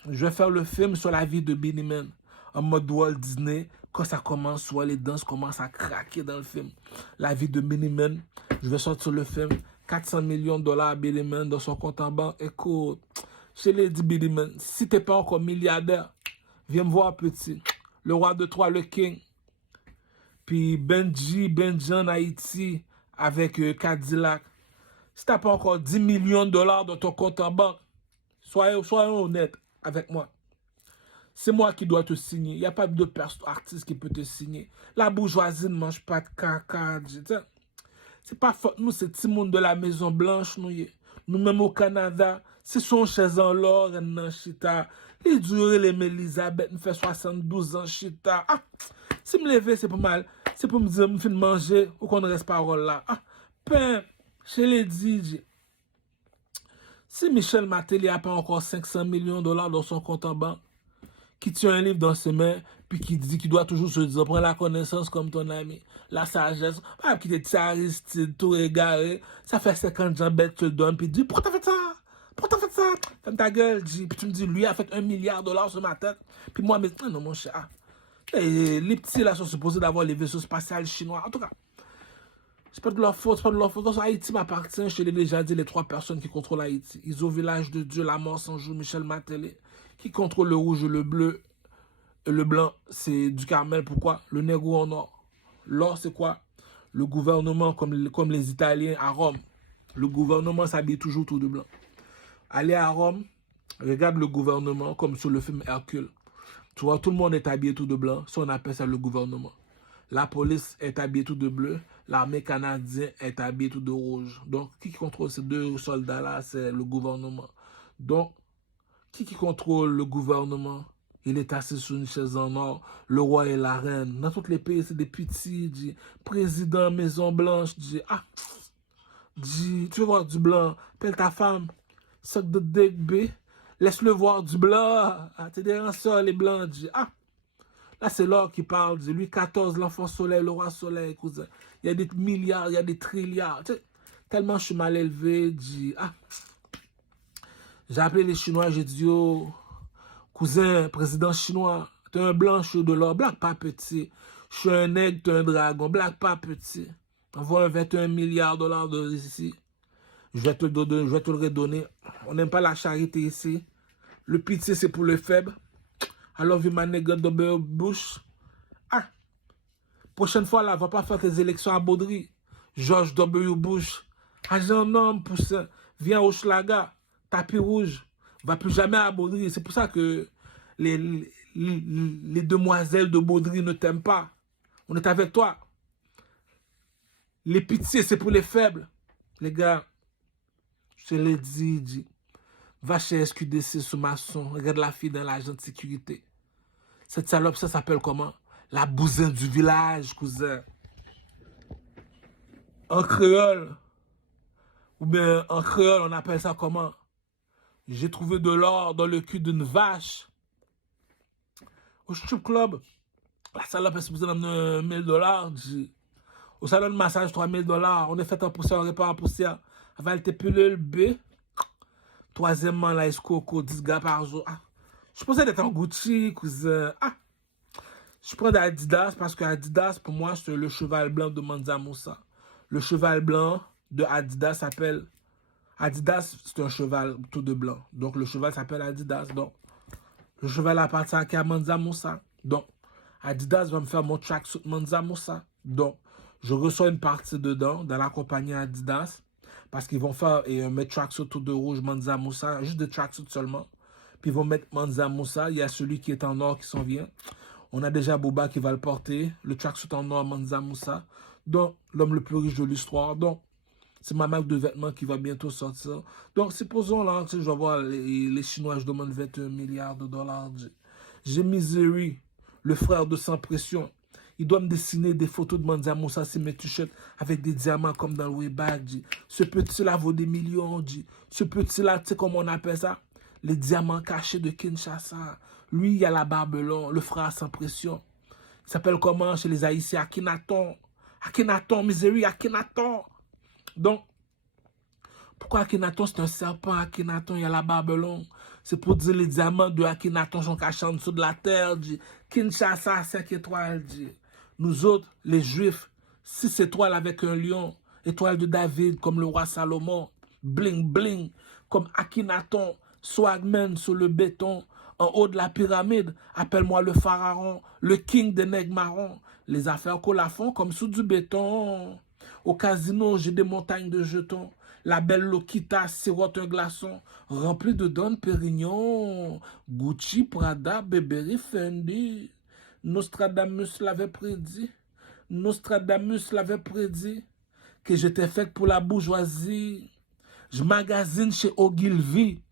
Je vais faire le film sur la vie de Billy Man. En mode Walt Disney. Quand ça commence, soit les danses commencent à craquer dans le film. La vie de Billy Man. Je vais sortir le film. 400 millions de dollars à Billy Man dans son compte en banque. Écoute, je l'ai dit Billy Man, si t'es pas encore milliardaire, viens me voir petit. Le roi de Troyes, le king. Puis Benji en Haïti avec Cadillac. Si t'as pas encore 10 millions de dollars dans ton compte en banque, soyons honnêtes avec moi. C'est moi qui dois te signer. Il n'y a pas de artiste qui peut te signer. La bourgeoisie ne mange pas de caca. C'est pas faute. Nous, c'est petit monde de la Maison Blanche. Nous-mêmes au Canada, c'est son chaise en l'or, en chita. Les durées, les Elisabeth, nous fait 72 ans, chita. Ah, si me lever, c'est pas mal. C'est pour me dire, me faire manger, ou qu'on ne reste pas là. Ah, pain, chez les DJ. Si Michel Matéli n'a pas encore 500 millions de dollars dans son compte en banque, qui tient un livre dans ses mains, puis qui dit qu'il doit toujours se dire, prends la connaissance comme ton ami, la sagesse, pas qui te Aristide, tout égaré, ça fait 50 ans bête, tu le donnes, puis tu dis, pourquoi t'as fait ça? Pourquoi t'as fait ça? Ferme ta gueule, dis. Puis tu me dis, lui a fait 1 milliard de dollars sur ma tête, puis moi, mais non, mon cher. Et les petits là sont supposés d'avoir les vaisseaux spatials chinois, en tout cas. C'est pas de leur faute, c'est pas de leur faute. Dans Haïti m'appartient, je l'ai déjà dit, les 3 personnes qui contrôlent Haïti. Iso Village de Dieu, la mort sans jour, Michel Matéli, qui contrôle le rouge, le bleu, et le blanc, c'est du Carmel. Pourquoi? Le négro en or. L'or, c'est quoi? Le gouvernement, comme les Italiens à Rome. Le gouvernement s'habille toujours tout de blanc. Allez à Rome, regarde le gouvernement, comme sur le film Hercule. Tu vois, tout le monde est habillé tout de blanc. Ça, on appelle ça le gouvernement. La police est habillée tout de bleu. L'armée canadienne est habillée tout de rouge. Donc, qui contrôle ces 2 soldats-là? C'est le gouvernement. Donc, qui contrôle le gouvernement? Il est assis sur une chaise en or. Le roi et la reine. Dans tous les pays, c'est des petits. Dit, président Maison Blanche. Dit, ah, dit, tu veux voir du blanc? Appelle ta femme. Soc de dégbe. Laisse-le voir du blanc. Ah, t'es des ranceurs, les blancs. Dit, ah. Là, c'est l'or qui parle. Dit, Louis XIV, l'enfant soleil, le roi soleil, cousin. Il y a des milliards, il y a des trilliards. Tu sais, tellement je suis mal élevé. Dit, ah. J'ai appelé les Chinois, j'ai dit, oh, cousin, président chinois, t'es un blanc, je suis de l'or, black pas petit. Je suis un aigle, t'es un dragon, black pas petit. Envoie 21 milliards de dollars de ici. Je vais te le redonner. On n'aime pas la charité ici. Le pitié, c'est pour les faibles. Alors, vu ma nègre de Bush. Ah, prochaine fois, là, va pas faire tes élections à Baudry. George W. Bush. Agent homme, poussin. Viens au Schlaga. Tapis rouge. Va plus jamais à Baudry. C'est pour ça que les demoiselles de Baudry ne t'aiment pas. On est avec toi. Les pitiés, c'est pour les faibles. Les gars, je te l'ai dit. Va chez SQDC sous maçon. Regarde la fille dans l'agent de sécurité. Cette salope, ça s'appelle comment? La bousin du village, cousin. En créole. Ou bien en créole, on appelle ça comment? J'ai trouvé de l'or dans le cul d'une vache. Au strip club, la salope est supposée d'amener $1000. Au salon de massage, $3000. On est fait en poussière, on n'est pas en poussière. Avec tes pilules B. Troisièmement, la escroco, 10 gars par jour. Ah. Je pensais d'être en Gucci, cousin. Ah. Je prends d'Adidas parce que Adidas, pour moi, c'est le cheval blanc de Mansa Moussa. Le cheval blanc de Adidas s'appelle... Adidas, c'est un cheval tout de blanc. Donc, le cheval s'appelle Adidas. Donc, le cheval appartient à Mansa Moussa. Donc, Adidas va me faire mon tracksuit Mansa Moussa. Donc, je reçois une partie dedans, dans la compagnie Adidas. Parce qu'ils vont faire mes tracksuits tout de rouge Mansa Moussa. Juste des tracksuits seulement. Puis ils vont mettre Mansa Moussa. Il y a celui qui est en or qui s'en vient. On a déjà Boba qui va le porter. Le tracksuit en or Mansa Moussa. Donc, l'homme le plus riche de l'histoire. Donc, c'est ma marque de vêtements qui va bientôt sortir. Donc, supposons là, tu sais, je vais voir les Chinois, je demande 21 milliards de dollars. J'ai Misery, le frère de Sans Pression. Il doit me dessiner des photos de Mansa Moussa sur mes t-shirts avec des diamants comme dans le Weback. Ce petit-là vaut des millions. Ce petit-là, tu sais comment on appelle ça? Les diamants cachés de Kinshasa. Lui, il y a la Barbelon, le frère Sans Pression. Il s'appelle comment chez les Haïtiens? Akhenaton. Akhenaton, Misery, Akhenaton. Donc, pourquoi Akhenaton, c'est un serpent? Akhenaton, il y a la Babylone. C'est pour dire les diamants de Akhenaton sont cachés en dessous de la terre. Kinshasa, 5 étoiles. Nous autres, les Juifs, 6 étoiles avec un lion. Étoile de David, comme le roi Salomon. Bling, bling, comme Akhenaton. Swagman sur le béton. En haut de la pyramide, appelle-moi le pharaon, le king des nègres marrons. Les affaires qu'on la font comme sous du béton. Au casino, j'ai des montagnes de jetons. La belle Lokita sirote un glaçon rempli de Don Pérignon. Gucci, Prada, Burberry, Fendi. Nostradamus l'avait prédit. Nostradamus l'avait prédit que j'étais faite pour la bourgeoisie. Je magasine chez Ogilvy.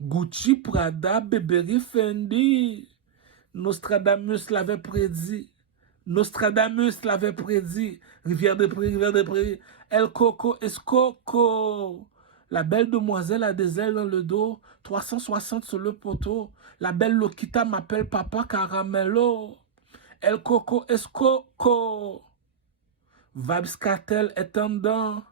Gucci, Prada, Burberry, Fendi. Nostradamus l'avait prédit. Nostradamus l'avait prédit. Rivière de Prairie, Rivière de Prairie. El Coco Escoco. La belle demoiselle a des ailes dans le dos. 360 sur le poteau. La belle Lokita m'appelle Papa Caramello. El Coco Escoco. Vibes Cartel est en dedans.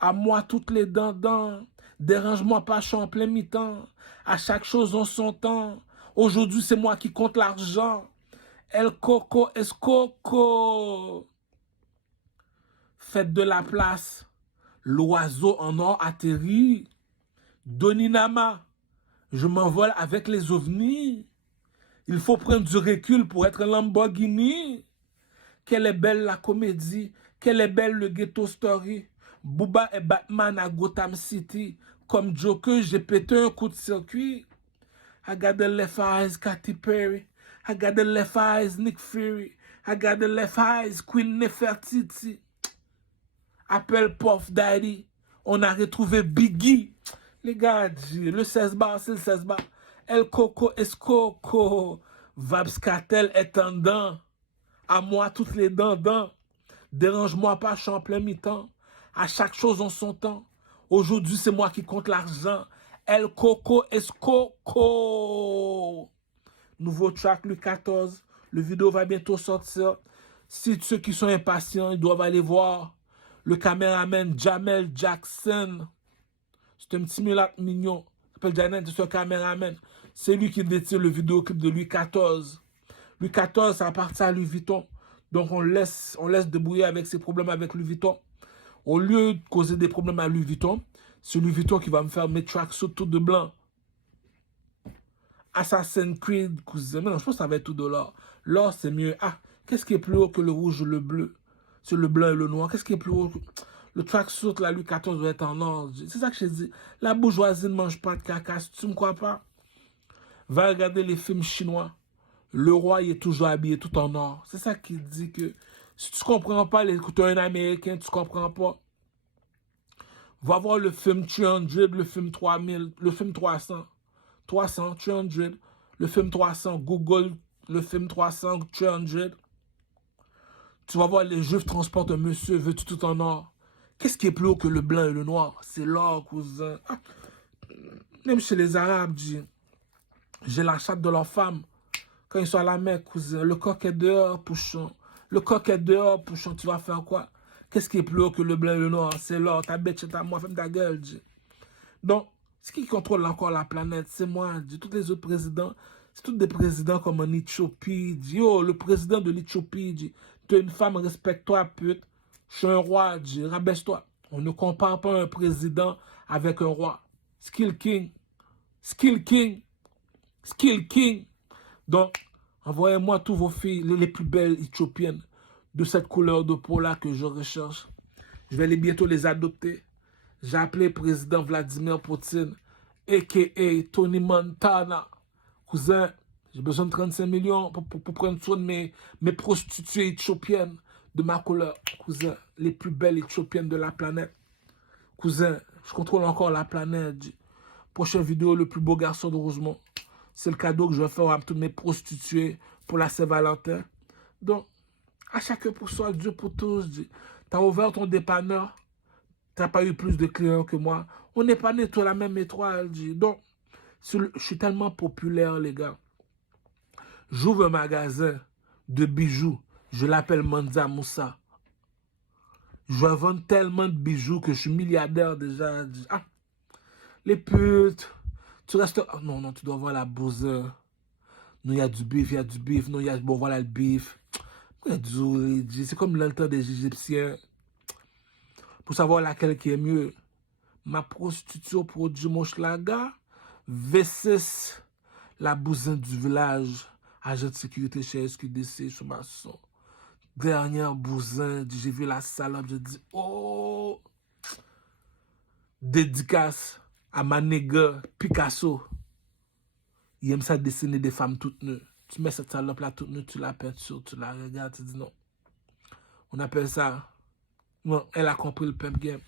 À moi toutes les dents. Dérange-moi pas, je suis en plein mi-temps. À chaque chose en son temps. Aujourd'hui, c'est moi qui compte l'argent. El Coco Escoco. Faites de la place. L'oiseau en or atterrit. Doninama. Je m'envole avec les ovnis. Il faut prendre du recul pour être Lamborghini. Quelle est belle la comédie. Quelle est belle le ghetto story. Booba et Batman à Gotham City. Comme Joker, j'ai pété un coup de circuit. I got the left eyes, Katy Perry. I got the left eyes, Nick Fury. I got the left eyes, Queen Nefertiti. Appelle Puff Daddy. On a retrouvé Biggie. Les gars, le 16 bar, c'est le 16 bar. El Coco Escoco. Vibes Cartel est en dedans. À moi, toutes les dents. Dérange-moi pas, je suis en plein mi-temps. À chaque chose en son temps. Aujourd'hui, c'est moi qui compte l'argent. El Coco Escoco. Nouveau track, Louis XIV. Le vidéo va bientôt sortir. Si ceux qui sont impatients, ils doivent aller voir le caméraman Jamel Jackson. C'est un petit mulâtre mignon. Il s'appelle Janet, c'est un caméraman. C'est lui qui détient le vidéoclip de Louis XIV. Louis XIV, ça appartient à Louis Vuitton. Donc on laisse débrouiller avec ses problèmes avec Louis Vuitton. Au lieu de causer des problèmes à Louis Vuitton, c'est Louis Vuitton qui va me faire mes tracks tout de blanc. Assassin's Creed, cousin. Mais non, je pense que ça va être tout de l'or. L'or, c'est mieux. Ah, qu'est-ce qui est plus haut que le rouge ou le bleu? C'est le blanc et le noir. Qu'est-ce qui est plus haut? Le tracksuit, la Louis XIV doit être en or. C'est ça que je dis. La bourgeoisie ne mange pas de caca. Si tu me crois pas, va regarder les films chinois. Le roi, il est toujours habillé tout en or. C'est ça qui dit que si tu comprends pas, écoute un Américain, tu comprends pas. Va voir le film 300, le film 3000, le film 300. 300, 300, le film 300. Google le film 300, 300. Tu vas voir les Juifs transportent un monsieur vêtu tout en or. Qu'est-ce qui est plus haut que le blanc et le noir? C'est l'or, cousin. Ah, même chez les Arabes, j'ai la chatte de leur femme. Quand ils sont à la Mecque, cousin, le coq est dehors, pouchon. Le coq est dehors, pouchon, tu vas faire quoi? Qu'est-ce qui est plus haut que le blanc et le noir? C'est l'or, ta bête, c'est à moi, ferme ta gueule, Donc, ce qui contrôle encore la planète, c'est moi, tous les autres présidents, c'est tous des présidents comme en Éthiopie, Yo, le président de l'Éthiopie, tu es une femme, respecte-toi, pute. Je suis un roi, rabaisse-toi. On ne compare pas un président avec un roi. Skill King. Skill King. Skill King. Donc, envoyez-moi tous vos filles, les plus belles éthiopiennes, de cette couleur de peau-là que je recherche. Je vais bientôt les adopter. J'ai appelé le président Vladimir Poutine, a.k.a. Tony Montana. Cousin, j'ai besoin de 35 millions pour prendre soin de mes prostituées éthiopiennes de ma couleur. Cousin, les plus belles éthiopiennes de la planète. Cousin, je contrôle encore la planète. Prochaine vidéo, le plus beau garçon de Rosemont. C'est le cadeau que je vais faire à toutes mes prostituées pour la Saint-Valentin. Donc, à chacun pour soi, Dieu pour tous. Tu as ouvert ton dépanneur. Tu n'as pas eu plus de clients que moi. On n'est pas né tous la même étoile. Donc, je suis tellement populaire, les gars. J'ouvre un magasin de bijoux. Je l'appelle Manza Moussa. Je vais vendre tellement de bijoux que je suis milliardaire déjà. Ah, les putes. Tu restes... Oh, non, non, tu dois voir la bouse. Non, il y a du bif, il y a du bif. Non, il y a... Bon, voilà le bif. Il y a du... C'est comme l'altar des Égyptiens. Pour savoir laquelle qui est mieux. Ma prostitution produit mon schlaga versus la bousine du village. Agent de sécurité chez SQDC, sur ma son. Dernière bousin, j'ai vu la salope, j'ai dit, oh! Dédicace à ma nègre Picasso. Il aime ça dessiner des femmes toutes nues. Tu mets cette salope-là toute nue, tu la peintures, tu la regardes, tu dis non. On appelle ça... Non, elle a compris le pimp game.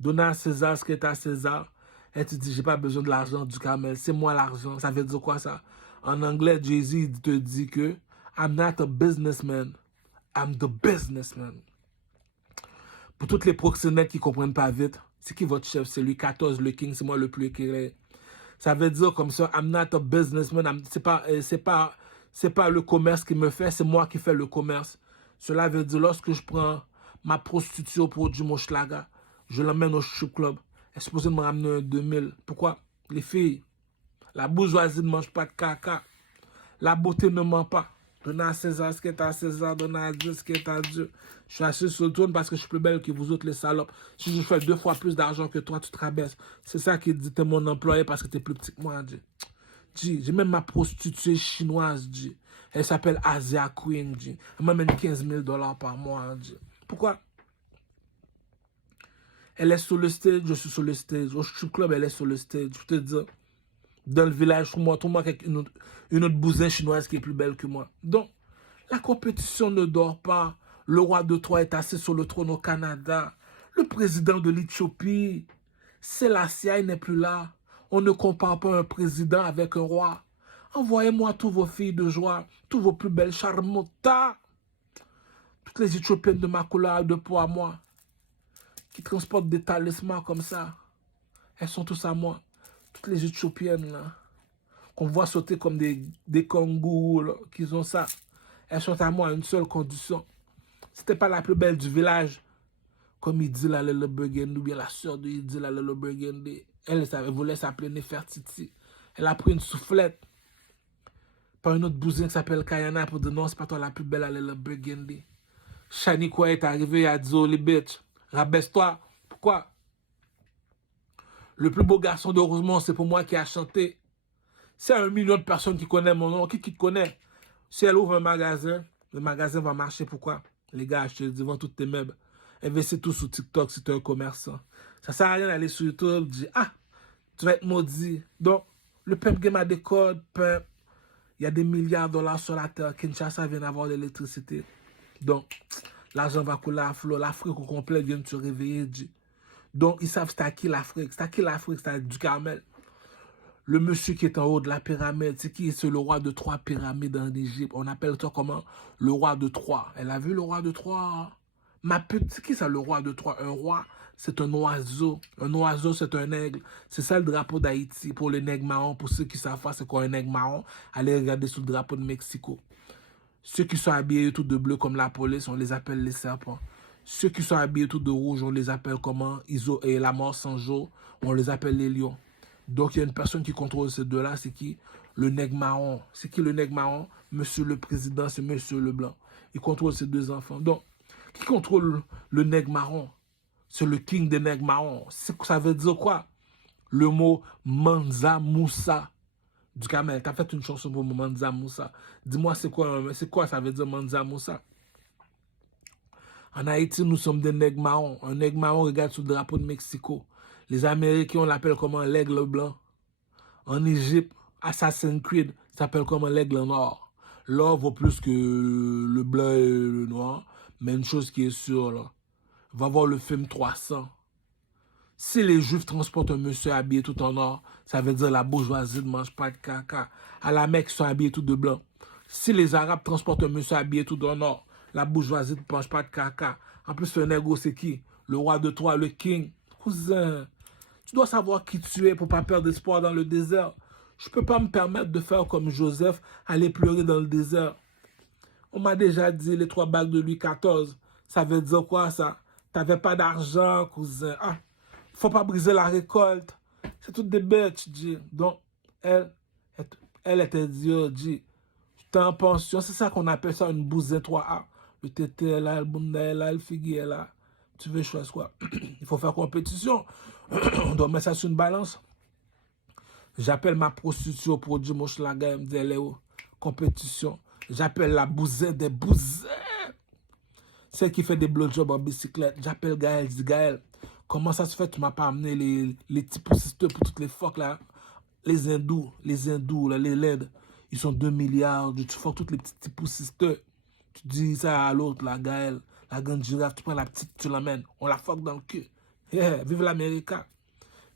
Donner à César ce qui est à César. Elle te dit, j'ai pas besoin de l'argent du camel, c'est moi l'argent. Ça veut dire quoi ça? En anglais, Jay-Z te dit que I'm not a businessman, I'm the businessman. Pour toutes les proxénètes qui comprennent pas vite, c'est qui votre chef? C'est Louis XIV, le king, c'est moi le plus éclairé. Ça veut dire comme ça, I'm not a businessman, c'est pas le commerce qui me fait, c'est moi qui fais le commerce. Cela veut dire lorsque je prends ma prostituée au produit mon schlaga, je l'emmène au strip club. Elle est supposée me ramener un 2000. Pourquoi? Les filles, la bourgeoisie ne mange pas de caca. La beauté ne ment pas. Donnez à César ce qui est à César, donnez à Dieu ce qui est à Dieu. Je suis assis sur le trône parce que je suis plus belle que vous autres les salopes. Si je fais 2 fois plus d'argent que toi, tu te rabaisses. C'est ça qui dit, t'es mon employé parce que t'es plus petit que moi, j'ai même ma prostituée chinoise, Elle s'appelle Asia Queen, Elle m'amène 15 000 $ par mois, Pourquoi? Elle est sur le stage, je suis sur le stage. Au strip club, elle est sur le stage. Je te dis, dans le village, trouve-moi une autre bousin chinoise qui est plus belle que moi. Donc, la compétition ne dort pas. Le roi de Troie est assis sur le trône au Canada. Le président de l'Éthiopie, Selassie n'est plus là. On ne compare pas un président avec un roi. Envoyez-moi tous vos filles de joie, tous vos plus belles charmotas. Toutes les Éthiopiennes de ma couleur de peau à moi, qui transportent des talismans comme ça. Elles sont tous à moi. Toutes les Éthiopiennes, là, qu'on voit sauter comme des kangourous, là, qui ont ça. Elles sont à moi à une seule condition. C'était pas la plus belle du village, comme il dit la Lele Burgundy, ou bien la sœur de il dit la Lele Burgundy. Elle voulait s'appeler Nefertiti. Elle a pris une soufflette par une autre bousine qui s'appelle Kayana pour dire non, c'est pas toi la plus belle la Lele Burgundy. Shaniqua est arrivé, elle a dit, oh les bitch, rabaisse-toi. Pourquoi? Le plus beau garçon de Rosemont, c'est pour moi qui a chanté. C'est 1 million de personnes qui connaissent mon nom. Qui te connaît? Si elle ouvre un magasin, le magasin va marcher. Pourquoi? Les gars, je te dis, vends tous tes meubles. Investis tout sur TikTok si tu es un commerçant. Ça sert à rien d'aller sur YouTube, dire, ah, tu vas être maudit. Donc, le peuple game a des codes, peuple. Il y a des milliards de dollars sur la terre. Kinshasa vient d'avoir de l'électricité. Donc, l'argent va couler à flot. L'Afrique au complet vient de se réveiller. Donc, ils savent c'est à qui l'Afrique. C'est à qui l'Afrique, c'est à du Carmel. Le monsieur qui est en haut de la pyramide, c'est qui? C'est le roi de 3 pyramides en Égypte. On appelle ça comment? Le roi de 3. Elle a vu le roi de 3? Ma pute, c'est qui ça, le roi de 3? Un roi, c'est un oiseau. Un oiseau, c'est un aigle. C'est ça le drapeau d'Haïti pour les nègres marrons. Pour ceux qui savent pas c'est quoi un aigle marron, allez regarder sous le drapeau de Mexico. Ceux qui sont habillés tout de bleu comme la police, on les appelle les serpents. Ceux qui sont habillés tout de rouge, on les appelle comment? Iso et la mort sans jour, on les appelle les lions. Donc il y a une personne qui contrôle ces deux-là, c'est qui? Le nègre marron. C'est qui le nègre marron? Monsieur le président, c'est monsieur le blanc. Il contrôle ces deux enfants. Donc, qui contrôle le nègre marron? C'est le king des nègres marrons. Ça veut dire quoi? Le mot Mansa Moussa. Du Kamel, t'as fait une chanson pour Mansa Moussa. Dis-moi, c'est quoi ça veut dire Mansa Moussa? En Haïti, nous sommes des nègres marrons. Un nègre marron regarde sous le drapeau de Mexico. Les Américains, on l'appelle comment? L'aigle blanc. En Égypte, Assassin's Creed s'appelle comment? L'aigle noir. L'or vaut plus que le blanc et le noir. Mais une chose qui est sûre, là, va voir le film 300. Si les Juifs transportent un monsieur habillé tout en or, ça veut dire la bourgeoisie ne mange pas de caca. À la Mecque, ils sont habillés tout de blanc. Si les Arabes transportent un monsieur habillé tout en or, la bourgeoisie ne mange pas de caca. En plus, le nègre, c'est qui? Le roi de Troie, le king. Cousin, tu dois savoir qui tu es pour pas perdre espoir dans le désert. Je peux pas me permettre de faire comme Joseph, aller pleurer dans le désert. On m'a déjà dit les 3 bagues de Louis XIV. Ça veut dire quoi, ça? T'avais pas d'argent, cousin. Ah, faut pas briser la récolte. C'est toutes des bêtes, tu dis. Donc, elle était dit, j'étais en pension. C'est ça qu'on appelle ça une bousine 3A. Le tété là, le bunda là, le figuier là. Tu veux choisir quoi? Il faut faire compétition. On doit mettre ça sur une balance. J'appelle ma prostituée au produit Mouchlaga, elle me dit, elle est où? Compétition. J'appelle la bousette des bousets. Celle qui fait des blowjobs en bicyclette. J'appelle Gaël, je dis Gaël, comment ça se fait que tu m'as pas amené les petits poussisteurs pour toutes les fuck là? Les hindous là, les LED, ils sont 2 milliards. Tu fuck toutes les petits poussisteurs. Tu dis ça à l'autre, la Gaël, la grande girafe, tu prends la petite, tu l'amènes. On la fuck dans le cul. Yeah, vive l'Amérique.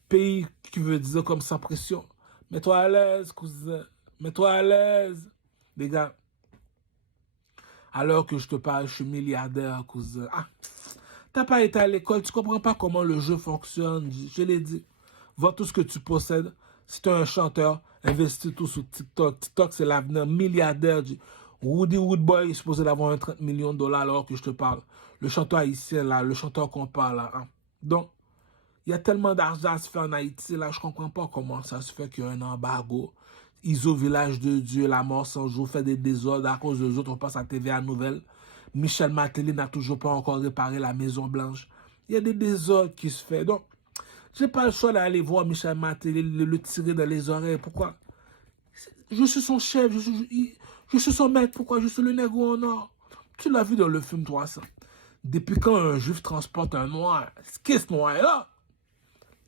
Pays qui veut dire comme sans pression. Mets-toi à l'aise, cousin. Mets-toi à l'aise. Les gars, alors que je te parle, je suis milliardaire, cousin. Ah, t'as pas été à l'école, tu comprends pas comment le jeu fonctionne. Je l'ai dit. Vois tout ce que tu possèdes. Si tu es un chanteur, investis tout sur TikTok. TikTok, c'est l'avenir milliardaire. Woody Woodboy est supposé d'avoir 30 millions de dollars alors que je te parle. Le chanteur haïtien, là, le chanteur qu'on parle, là. Hein. Donc, il y a tellement d'argent à se faire en Haïti, là, je comprends pas comment ça se fait qu'il y a un embargo. ISO Village de Dieu, la mort sans jour, fait des désordres à cause des autres, on passe à TVA Nouvelle. Michel Martelly n'a toujours pas encore réparé la Maison Blanche. Il y a des désordres qui se font. Donc, j'ai pas le choix d'aller voir Michel Martelly, le tirer dans les oreilles. Pourquoi? Je suis son chef, je suis son maître. Pourquoi? Je suis le négro en or. Tu l'as vu dans le film 300. Depuis quand un juif transporte un noir? Qui est ce noir-là?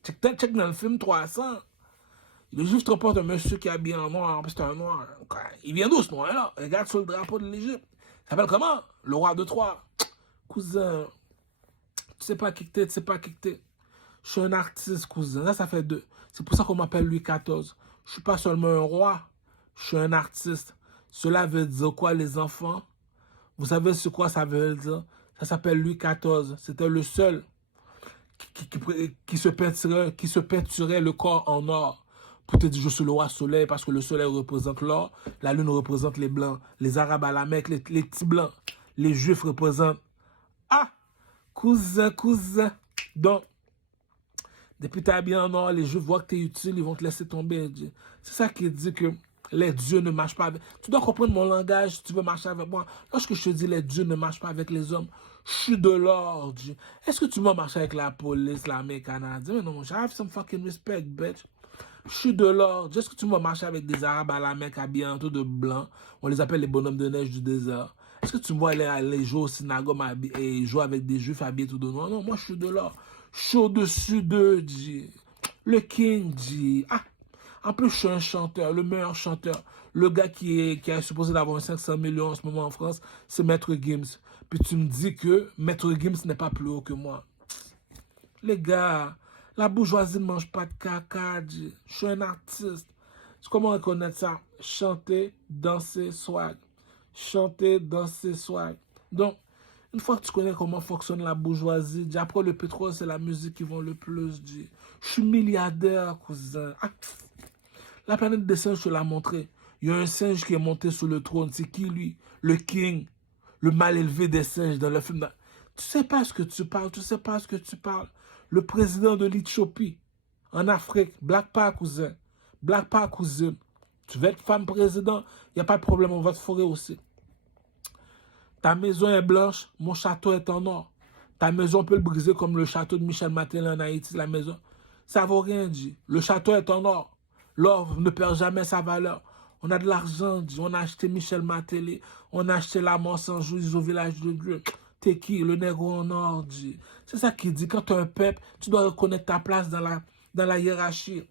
Check dans le film 300. Le juif transporte un monsieur qui est habillé en noir, c'est un noir. Il vient d'où ce noir-là? Regarde sur le drapeau de l'Égypte. Il s'appelle comment? Le roi de Troie. Cousin, tu sais pas qui t'es, tu sais pas qui t'es. Je suis un artiste, cousin. Ça fait 2. C'est pour ça qu'on m'appelle Louis XIV. Je suis pas seulement un roi, je suis un artiste. Cela veut dire quoi, les enfants? Vous savez ce quoi ça veut dire? Ça s'appelle Louis XIV. C'était le seul qui se peinturait le corps en or. Pour te dire, je suis le roi soleil parce que le soleil représente l'or, la lune représente les blancs, les arabes à la Mecque, les petits blancs, les juifs représentent... Ah! Cousin. Donc, depuis que tu es habillé en or, les juifs voient que tu es utile, ils vont te laisser tomber. C'est ça qui dit que les dieux ne marchent pas avec... Tu dois comprendre mon langage si tu veux marcher avec moi. Lorsque je te dis les dieux ne marchent pas avec les hommes, je suis de l'ordre. Est-ce que tu vas marcher avec la police, l'armée canadienne? Mais non, mon cher, have some fucking respect, bitch. Je suis de l'ordre. Est-ce que tu me vois marcher avec des Arabes à la Mecque habillés en tout de blanc? On les appelle les bonhommes de neige du désert. Est-ce que tu me vois aller jouer au synagogue et jouer avec des juifs habillés tout de noir? Non, moi je suis de l'ordre. Je suis au-dessus d'eux, dit. Le King dit. Ah! En plus, je suis un chanteur, le meilleur chanteur. Le gars qui est supposé d'avoir 500 millions en ce moment en France, c'est Maître Gims. Puis tu me dis que Maître Gims n'est pas plus haut que moi. Les gars, la bourgeoisie ne mange pas de caca. Je suis un artiste. Comment reconnaître ça? Chanter, danser, swag. Chanter, danser, swag. Donc, une fois que tu connais comment fonctionne la bourgeoisie, après le pétrole, c'est la musique qui vend le plus. Je suis milliardaire, cousin. Ah, la planète des singes, je te l'ai montré. Il y a un singe qui est monté sur le trône. C'est qui, lui? Le king. Le mal élevé des singes dans le film. Tu sais pas ce que tu parles. Tu sais pas ce que tu parles. Le président de l'Éthiopie, en Afrique. Black Power, cousin. Black Power, cousin. Tu veux être femme président? Il n'y a pas de problème. On va te fourrer aussi. Ta maison est blanche. Mon château est en or. Ta maison peut le briser comme le château de Michel Matéli en Haïti. La maison. Ça vaut rien, dit. Le château est en or. L'or ne perd jamais sa valeur. On a de l'argent, dit. On a acheté Michel Matéli. On a acheté la mort sans jouir au village de Dieu. T'es qui? Le négro en or, dit. C'est ça qui dit. Quand tu es un peuple, tu dois reconnaître ta place dans la hiérarchie.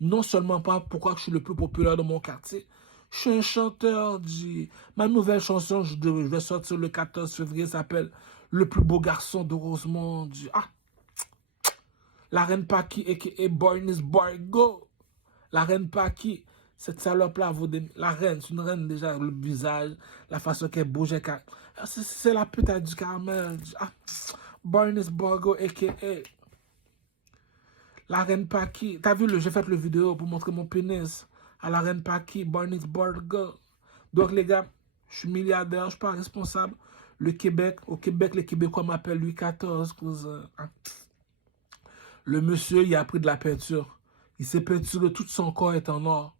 Non seulement pas pourquoi je suis le plus populaire de mon quartier. Je suis un chanteur, dit. Ma nouvelle chanson, je vais sortir le 14 février, s'appelle Le plus beau garçon de Rosemont, dit. Ah! La reine Paki, a.k.a. Bornis Bargo. La reine Paki, cette salope-là, la reine, c'est une reine déjà, le visage, la façon qu'elle bouge. C'est la pute du Carmel. Ah, Bornis Bargo, a.k.a. La reine Paki. T'as vu, j'ai fait le vidéo pour montrer mon pénis à la reine Paki, Bornis Bargo. Donc, les gars, je suis milliardaire, je suis pas responsable. Le Québec, au Québec, les Québécois m'appellent Louis XIV, cousin. Le monsieur, il a pris de la peinture. Il s'est peinturé, tout son corps est en or.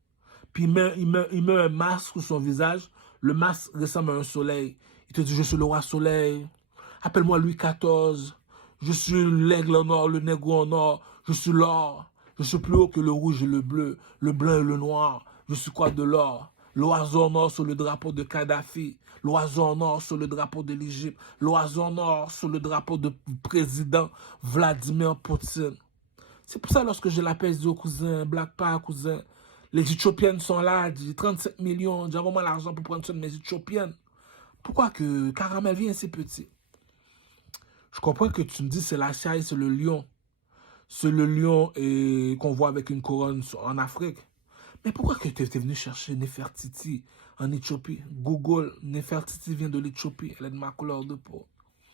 Puis il met un masque sur son visage. Le masque ressemble à un soleil. Il te dit, je suis le roi soleil. Appelle-moi Louis XIV. Je suis l'aigle en or, le négro en or. Je suis l'or. Je suis plus haut que le rouge et le blanc et le noir. Je suis quoi de l'or? L'oiseau en or sur le drapeau de Kadhafi. L'oiseau en or sur le drapeau de l'Égypte. L'oiseau en or sur le drapeau du président Vladimir Poutine. C'est pour ça, lorsque je l'appelle, je dis au cousin, Black Power, cousin, les Éthiopiennes sont là, dit 35 millions, j'ai vraiment l'argent pour prendre soin de mes Éthiopiennes. Pourquoi que Caramel vient si petit? Je comprends que tu me dis c'est la chaille, c'est le lion. C'est le lion qu'on voit avec une couronne en Afrique. Mais pourquoi que tu es venu chercher Nefertiti en Éthiopie? Google, Nefertiti vient de l'Éthiopie, elle est de ma couleur de peau.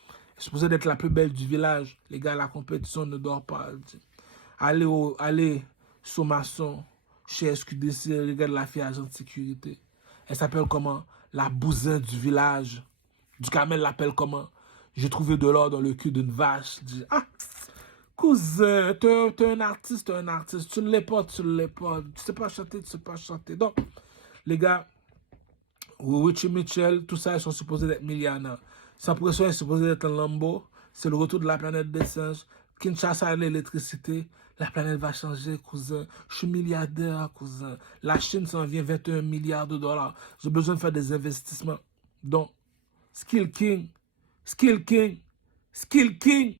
Elle est supposée d'être la plus belle du village. Les gars, la compétition ne dort pas. Allez sur Maçon, chez SQDC, regarde la fille agent de sécurité. Elle s'appelle comment? La bousin du village. Du Camel l'appelle comment? J'ai trouvé de l'or dans le cul d'une vache. Ah, cousin, t'es un artiste, Tu ne l'es pas, tu ne l'es pas. Tu sais pas chanter, tu sais pas chanter. Donc, les gars, Richie Mitchell, tout ça, ils sont supposés d'être millionnaires. Sans pression, ils sont supposés d'être un Lambo. C'est le retour de la planète des singes. Kinshasa a l'électricité. La planète va changer, cousin. Je suis milliardaire, cousin. La Chine s'en vient 21 milliards de dollars. J'ai besoin de faire des investissements. Donc, Skill King. Skill King. Skill King.